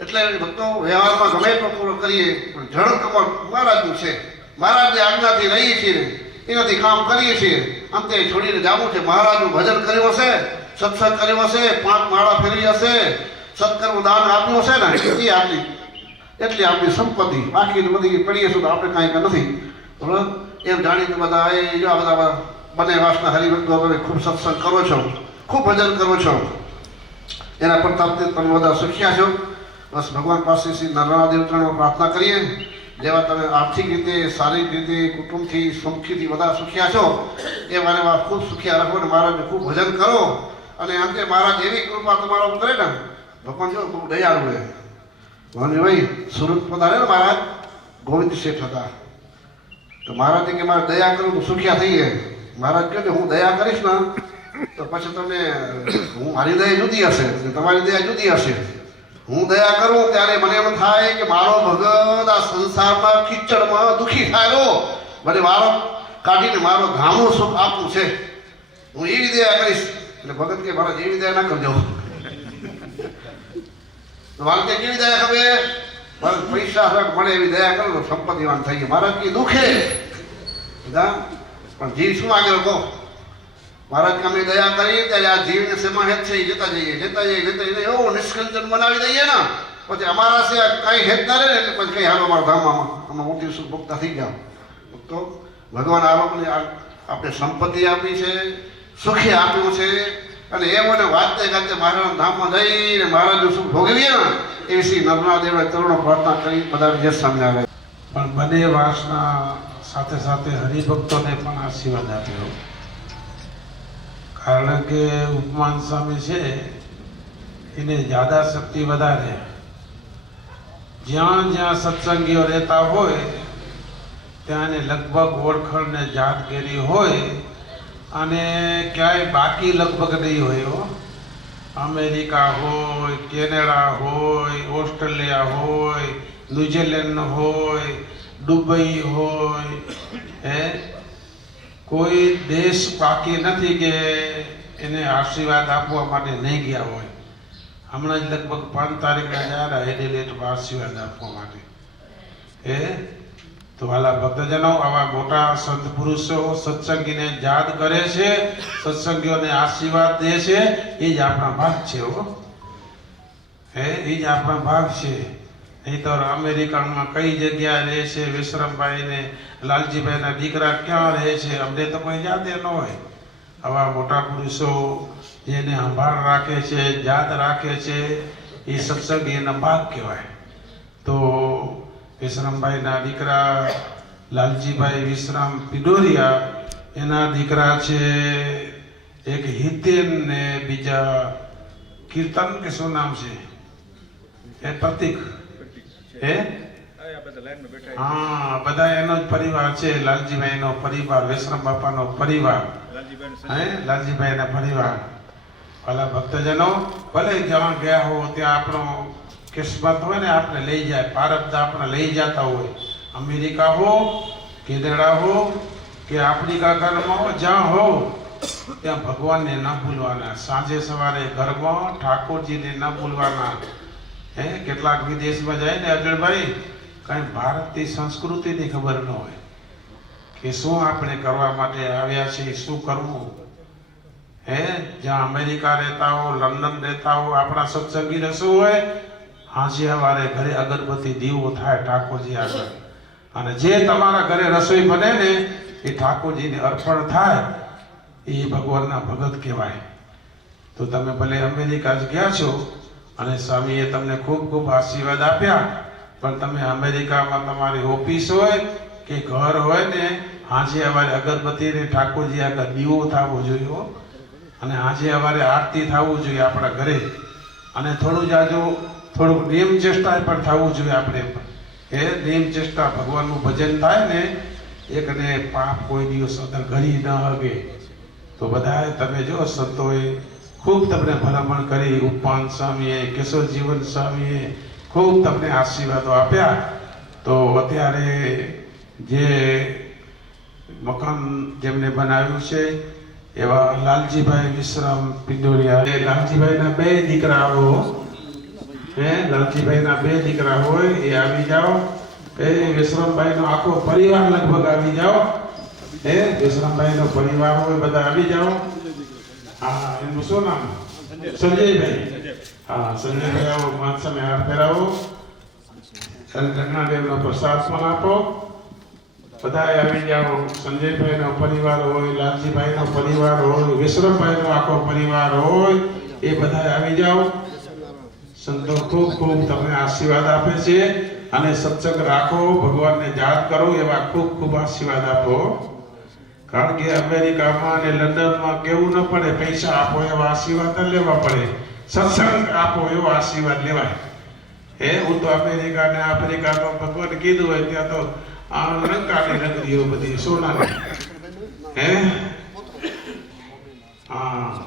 એટલે ભક્તો વ્યવહારમાં ગમે એટલો પૂરો કરીએ પણ જળ કમળ મહારાજનું છે. મહારાજની આજ્ઞાથી રહીએ છીએ, એનાથી કામ કરીએ છીએ. અંતે છોડીને જવું છે. મહારાજનું ભજન કર્યું હશે, સત્સંગ કર્યો હશે, 5 માળા ફેરવી હશે, સત્કર્મ દાન આપ્યું હશે ને એટલી આપણી સંપત્તિ. બાકી બધી પડીએ છું તો આપણે કાંઈ નથી. બરોબર? એમ જાણીને બધા બધા બંને વાસના હરિભક્તો તમે ખૂબ સત્સંગ કરો છો, ખૂબ ભજન કરો છો, એના પ્રતાપથી તમે બધા સુખ્યા છો. બસ ભગવાન પાસે શ્રી નર્મદા દેવતાનો પ્રાર્થના કરીએ જેવા તમે આર્થિક રીતે, શારીરિક રીતે, કુટુંબથી, સુખીથી બધા સુખ્યા છો એ મને ખૂબ સુખ્યા રાખો અને મહારાજને ખૂબ ભજન કરો. અને અંતે મહારાજ એવી કૃપા તમારા ઉપર કરે ને ભગવાન જો ખૂબ દયાળુ રહે. ભાઈ સુરત પધારે ને મહારાજ ગોવિંદ શેઠ હતા તો મહારાજે કે મારે દયા કરું તો સુખ્યા થઈએ. મહારાજ કહે કે હું દયા કરીશ ને તો પછી તમને મારી દયા જુદી હશે, તમારી દયા જુદી હશે. હું દયા કરું ત્યારે મને એમ થાય કે મારો ભગત આ સંસારમાં કિચડમાં દુઃખી થયેલો મને વારો કાઢીને મારો ધામનું સુખ આપવું છે, હું એવી દયા કરીશ. એટલે ભગત કે મારા જેવી દયા ના કરજો. મારે કે કેવી દયા ખબર? મારે પૈસા મળે એવી દયા કરો તો સંપત્તિવાન થઈ ગઈ. મહારાજ કે દુઃખે પણ જીવ શું આગળ કહો? મહારાજ કે અમે દયા કરીએ ત્યારે આ જીવને સમાહેત છે એ જતા જઈએ એવું નિષ્કંચન બનાવી દઈએ ને પછી અમારા છે કઈ હેત ના રહે ને એટલે પછી કઈ હાલો મારા ધામમાં અમે મોટી સુખ ભોગતા થઈ ગયા. તો ભગવાન આ લોકોને આપણે સંપત્તિ આપી છે, સુખી આપ્યું છે અને એમને વાંચતે ગાતે મહારાજના ધામમાં જઈને મહારાજનું સુખ ભોગવીએ ને એવી શ્રી નર્મદા દેવએ તરુણો પ્રાર્થના કરી બધા જે સામે આવે. પણ બંને વાસના સાથે સાથે હરિભક્તોને પણ આશીર્વાદ આપ્યો. કારણ કે ઉપમાન સ્વામી છે એને જ્યાદા શક્તિ વધારે. જ્યાં જ્યાં સત્સંગીઓ રહેતા હોય ત્યાં લગભગ ઓળખણ ને જાતગીરી હોય અને ક્યાંય બાકી લગભગ નહીં હોય. અમેરિકા હોય, કેનેડા હોય, ઓસ્ટ્રેલિયા હોય, ન્યુઝીલેન્ડ હોય, દુબઈ હોય, કોઈ દેશ બાકી નથી કે એને આશીર્વાદ આપવા માટે નહીં ગયા હોય. હમણાં જ લગભગ 5 તારીખના ગયા એડિલેટમાં આશીર્વાદ આપવા માટે. તો વાલા ભક્તજનો, આવા મોટા સંત પુરુષો સત્સંગીને યાદ કરે છે, સત્સંગીઓને આશીર્વાદ દે છે, એ જ આપણા ભાગ છે. એ જ આપણા ભાગ છે. નહીં તો અમેરિકામાં કઈ જગ્યાએ રહે છે વિશ્રમભાઈ ને લાલજીભાઈના દીકરા, ક્યાં રહે છે અમને તો કોઈ યાદ ન હોય. આવા મોટા પુરુષો જેને સંભાળ રાખે છે, યાદ રાખે છે, એ સત્સંગી એના ભાગ કહેવાય. તો વિશ્રામભાઈના દીકરા લાલજીભાઈ વિશ્રામ પિડોરિયા, એના દીકરા છે એક હિતેન ને બીજા કીર્તન કે શું નામ છે એ પ્રતિક. હા, બધા એનો જ પરિવાર છે. લાલજીભાઈનો પરિવાર, વિશ્રામ બાપાનો પરિવાર, લાલજીભાઈના પરિવાર. ભલા ભક્તજનો, ભલે જ્યાં ગયા હો ત્યાં આપણો કિસ્મત હોય ને આપણે લઈ જાય, પ્રારબ્ધ આપણે લઈ જતા હોય. અમેરિકા હો, કેનેડા હો કે આફ્રિકા ખંડમાં હો, જ્યાં હો ત્યાં ભગવાનને ન ભૂલવાના. સાંજે સવારે ઘરમાં ઠાકોરજીને ન ભૂલવાના. કેટલાક વિદેશમાં જાય ને અજળભાઈ, કઈ ભારતની સંસ્કૃતિની ખબર ન હોય કે શું આપણે કરવા માટે આવ્યા છીએ, શું કરવું. જ્યાં અમેરિકા રહેતા હો, લંડન રહેતા હો, આપણા સત્સંગી રસોઈ હોય, હાંજે સવારે ઘરે અગરબત્તી દીવો થાય ઠાકોરજી આગળ, અને જે તમારા ઘરે રસોઈ બને ને એ ઠાકોરજીને અર્પણ થાય, એ ભગવાનના ભગત કહેવાય. તો તમે ભલે અમેરિકા જ ગયા છો અને સ્વામીએ તમને ખૂબ ખૂબ આશીર્વાદ આપ્યા, પણ તમે અમેરિકામાં તમારી ઓફિસ હોય કે ઘર હોય ને, હાંજે સવારે અગરબત્તી ને ઠાકોરજી આગળ દીવો થવો જોઈએ, અને હાંજે સવારે આરતી થવું જોઈએ આપણા ઘરે, અને થોડું જાજો થોડુંક નિયમ ચેષ્ટા પણ થવું જોઈએ આપણે. નિયમ ચેષ્ટા ભગવાનનું ભજન થાય ને, એકને પાપ કોઈ દિવસ અદર ઘડી ન હગે. તો બધાએ તમે જો સંતોએ ખૂબ તમને ભલામણ કરી, ઉપવાન સ્વામીએ, કેશવ જીવન સ્વામીએ ખૂબ તમને આશીર્વાદો આપ્યા. તો અત્યારે જે મકાન જેમને બનાવ્યું છે એવા લાલજીભાઈ વિશ્રામ પિંડોરિયા, એ લાલજીભાઈના 2 દીકરાઓ, લાલજીભાઈના 2 દીકરા હોય એ આવી જાઓ. વિશ્રામભાઈનો આખો પરિવાર લગભગ આવી જાઓ. વિશ્રામભાઈનો પરિવાર હોય બધા આવી જાઓ. હા, એનું શું નામ? સંજયભાઈ. હા, સંજયભાઈ આવો, માથ સામે હાથ ફેરાવો, ગંગાદેવનો પ્રસાદ પણ આપો. બધા આવી જાઓ. સંજયભાઈનો પરિવાર હોય, લાલજીભાઈનો પરિવાર હોય, વિશ્રમભાઈનો આખો પરિવાર હોય, એ બધા આવી જાઓ. સંતો ખૂબ ખૂબ તમને આશીર્વાદ આપે છે, અને સત્સંગ રાખો, ભગવાનને યાદ કરો, એવા ખૂબ ખૂબ આશીર્વાદ આપો. કારણ કે અમેરિકામાં અને લંડનમાં કેવું ન પડે, પૈસા આપો એવા આશીર્વાદ લેવા પડે, સત્સંગ આપો એવો આશીર્વાદ લેવાય. હું તો અમેરિકા ને આફ્રિકાનો ભગવાન કીધું હોય ત્યાં તો આ લંકાની નગરીઓ બધી સોનાની. હા,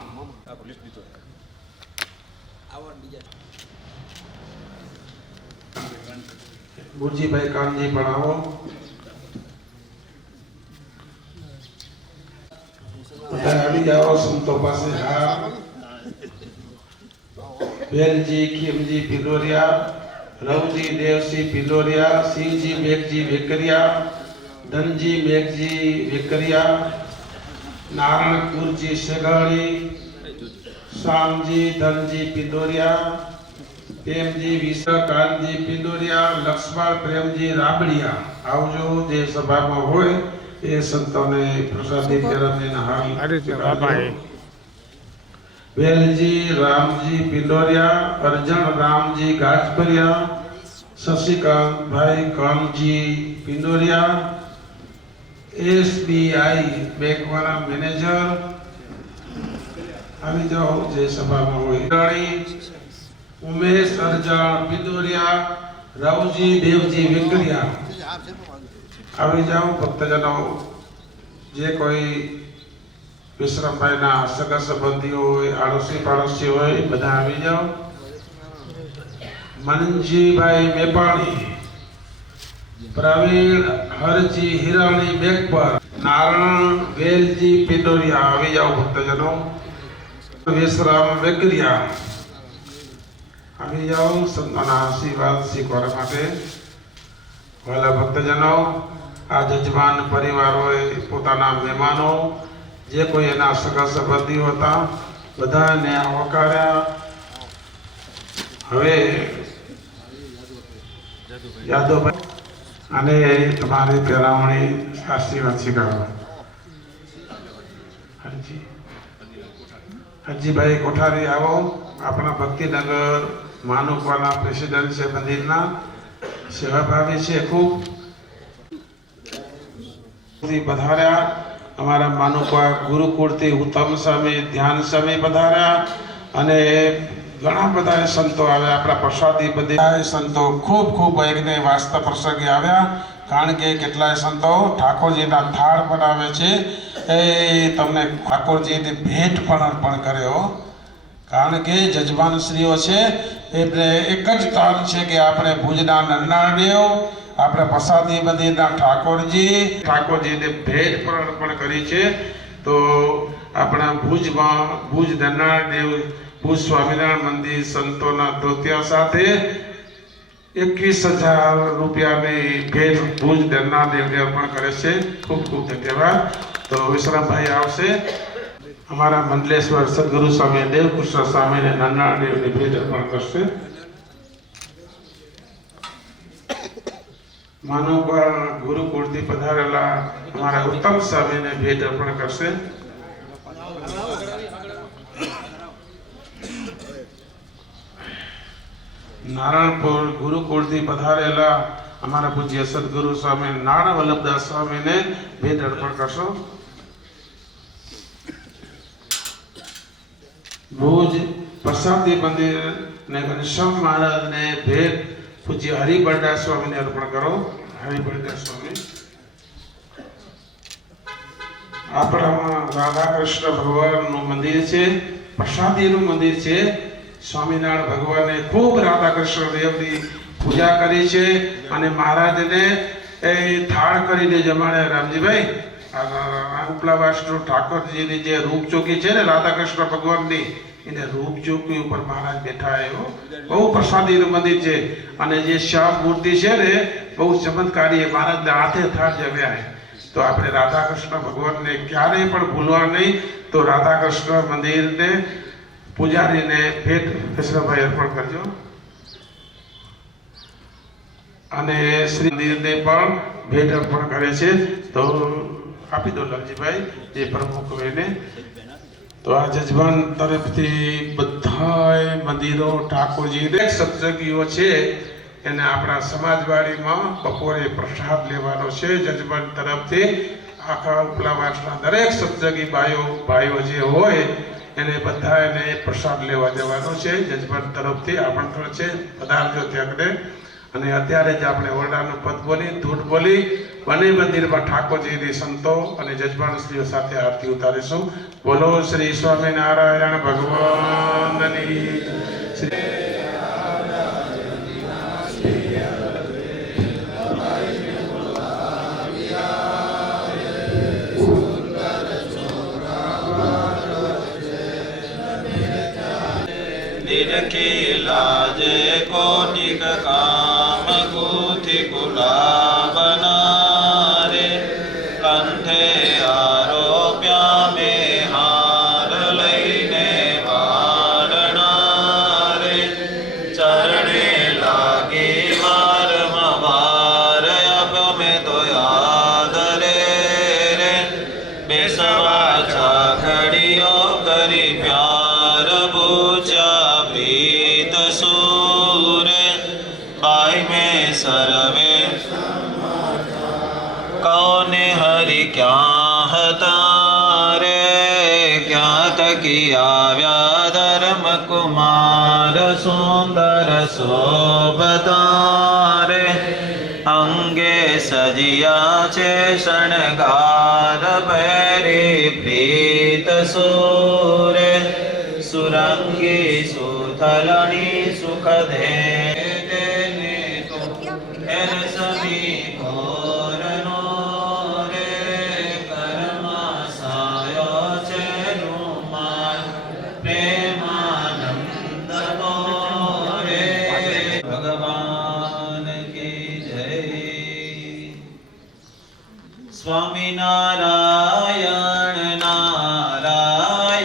ગુરજીભાઈ કાનજી પણ આવો. બધા આવી જાઓ સંતો પાસે. હા, વેલજી ખીમજી પિલોરિયા, રવજી દેવસિંહ પિલોરિયા, સિંહજી મેઘજી વેકરિયા, ધનજી મેઘજી વેકરિયા, નારાયણ ગુરજી સેગાણી, શ્યામજી ધનજી પિલોરિયા, પ્રેમજી વિશ્વકાંતજી પિલોરિયા, લક્ષ્મણ પ્રેમજી રાબડિયા. આવજો. જે સભામાં હોય એ સંતોને પ્રસાદી ફેરવીને હાલ. વેલજી રામજી પિલોરિયા, અર્જણ રામજી ગાજપરિયા, શશિકાંતભાઈ કાનજી પિલોરિયા, SBI બેંકવાળા મેનેજર આવી જાઓ જે સભામાં હોય. ઉમેશ અરજણ પિલોરિયા, રાવજી દેવજી વેકરિયા આવી જાઓ. ભક્તજનો જે કોઈ વિશ્રામભાઈના સગા સંબંધીઓ હોય, આડોશી પાડોશી હોય, બધા આવી જાઓ. મનજીભાઈ મેપાણી, પ્રવીણ હરજી હિરાણી બેકપર, નારાયણ વેલજી પિંડોરિયા આવી જાઓ ભક્તજનો. વિશ્રામ વેકરિયા આવી જાઓ સંતોના આશીર્વાદ સ્વીકારવા માટે. વહાલા ભક્તજનો, આ જજમાન પરિવારોએ પોતાના મહેમાનો જે કોઈ એના સગા સંબંધીઓ હતા બધાને આવકાર્યા. હવે યાદવભાઈ અને તમારી પહેરાવણી આશીર્વાદ સ્વીકારવા. હરજીભાઈ કોઠારી આવો. આપણા ભક્તિનગર માનુકવાના પ્રેસિડેન્ટ છે, મંદિરના સેવાભાવી છે ખૂબ. પધાર્યા અમારા માનુકવા ગુરુકુળથી ઉત્તમ સ્વામી, ધ્યાન સ્વામી પધાર્યા અને ઘણા બધા સંતો આવ્યા. આપણા પ્રસાદી બધા સંતો ખૂબ ખૂબ એકને વાસ્તા પ્રસંગે આવ્યા. કારણ કે કેટલાય સંતો ઠાકોરજીના થાળ બનાવે છે, એ તમને ઠાકોરજીની ભેટ પણ અર્પણ કર્યો. કારણ કે જજમાનશ્રીઓ છે એટલે એક જ કામ છે કે આપણે ભુજના નન્નાદેવ, આપણે પ્રસાદી મંદિરના ઠાકોરજીને ભેટ પણ અર્પણ કરી છે. તો આપણા ભુજમાં ભુજ નન્નાદેવ, ભુજ સ્વામિનારાયણ મંદિર સંતોના ધોતિયા સાથે 21,000 રૂપિયાની ભેટ ભુજ નન્નાદેવને અર્પણ કરે છે. ખૂબ ખૂબ ધન્યવાદ. તો વિશ્રામભાઈ આવશે. અમારા મંડલેશ્વર સદગુરુ સ્વામી દેવકૃષ્ણ સ્વામીને નન્નાદેવની ભેટ અર્પણ કરશે. માનવપર ગુરુકુળથી પધારેલા અમારા ઉત્તમ સ્વામીને ભેટ અર્પણ કરશે. નારાયણપુર ગુરુકુળથી પધારેલા અમારા પૂજ્ય સદગુરુ સ્વામી નારાયણ વલ્લભદાસ સ્વામીને ભેટ અર્પણ કરશો. ભુજ પ્રસાદી મંદિર ને ઘનશ્યામ મહારાજને ભેટ પૂજ્ય હરિબરદાસ સ્વામીને અર્પણ કરો. હરિબરદાસ સ્વામી આપણામાં રાધા કૃષ્ણ ભગવાનનું મંદિર છે, પ્રસાદીનું મંદિર છે. સ્વામિનારાયણ ભગવાને ખૂબ રાધા કૃષ્ણ દેવની પૂજા કરી છે અને મહારાજને એ થાળ કરીને જમાડ્યા. રામજીભાઈ, ઉપલાવાસનું ઠાકોરજીની જે રૂપચોકી છે ને રાધા કૃષ્ણ ભગવાનની, એને રૂપચોકી ઉપર મહારાજ બેઠા. એવો બહુ પ્રસાદીનું મંદિર છે અને જે શ્યામ મૂર્તિ છે ને બહુ ચમત્કારી, મહારાજના હાથે થાળ જમ્યા. તો આપણે રાધા કૃષ્ણ ભગવાનને ક્યારેય પણ ભૂલવા નહીં. તો રાધા કૃષ્ણ મંદિરને પૂજારીને ભેટ કૃષ્ણભાઈ અર્પણ કરજો અને શ્રી મંદિરને પણ ભેટ અર્પણ કરે છે. તો આપી દો લાલજીભાઈ જે પ્રમુખ હોયને. તો આ જજમાન તરફથી બધાય મંદિરો ઠાકોરજી દરેક સત્સંગીઓ છે એને આપણા સમાજવાડીમાં બપોરે પ્રસાદ લેવાનો છે. જજમાન તરફથી આખા ઉપલાવાસના દરેક સત્સંગી ભાઈઓ જે હોય એને બધાને પ્રસાદ લેવા જવાનો છે. જજમાન તરફથી આમંત્રણ છે, પધારજો ત્યાં. અને અત્યારે જ આપણે ઓરડાનું પદ બોલી, ધૂન બોલી બંને મંદિરમાં ઠાકોરજીની સંતો અને જજમાનશ્રીઓ સાથે આરતી ઉતારીશું. બોલો શ્રી સ્વામિનારાયણ ભગવાનની. लाजे कोटिक काम गुथि गुलाबनारे कंठे आरोप्या में हार लईने वारणारे चरणे लागे वारम वार अब में तो याद रे बेसवा चाखड़ियो करी प्यार बूझा सर्वे कौने हरि क्या हतारे क्या तकिया व्या धर्म कुमार सुंदर शोभतारे अंगे सजिया छे शणगार भे રે પ્રીત સુરે સુરંગી સુથલણી સુખ દે તેને તો હેર સમી ઘોરનો રે કર્મા સાયો છે રૂમાલ પ્રેમાનંદનો રે ભગવાન કી જય. સ્વામિનારાયણ નારાયણ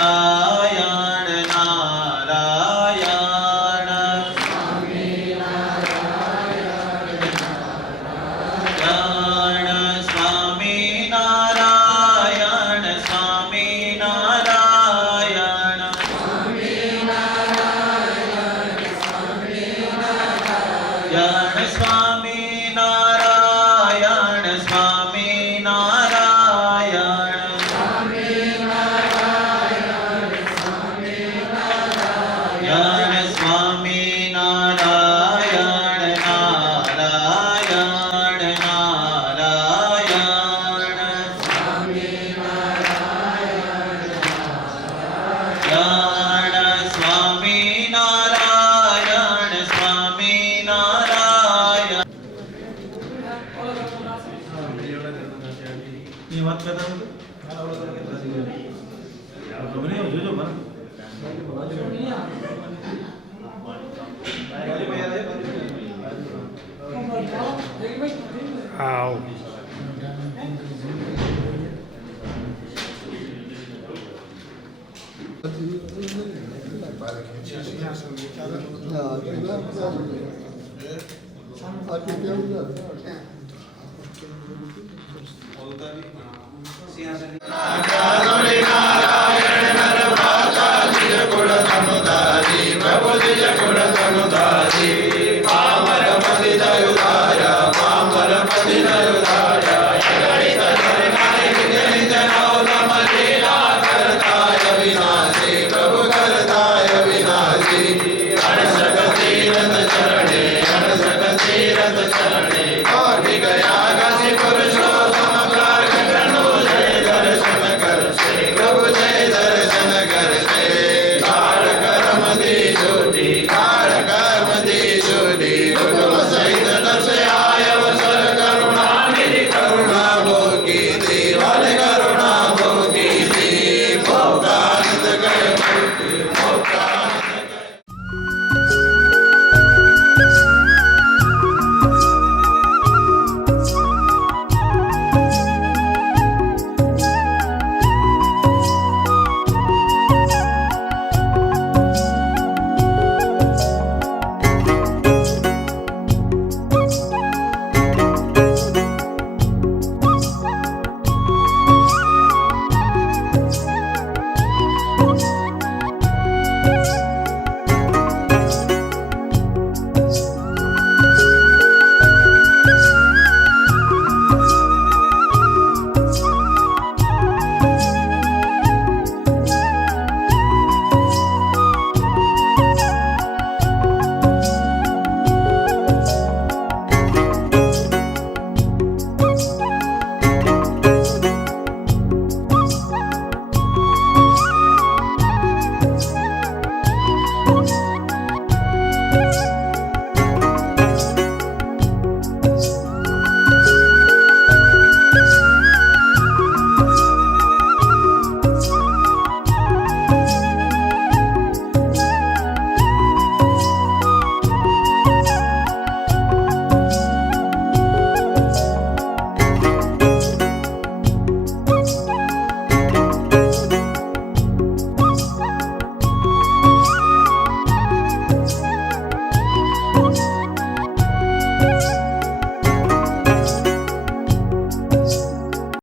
સ્વામિનારાયણ નારાયણ સ્વામિનારાયણ સ્વામિનારાયણ સ્વામિનારાયણ સ્વામિનારાયણ સ્વામિનારાયણ નારાયણ નારાયણ સ્વામિનારાયણ સ્વામિનારાયણ. નારાયણ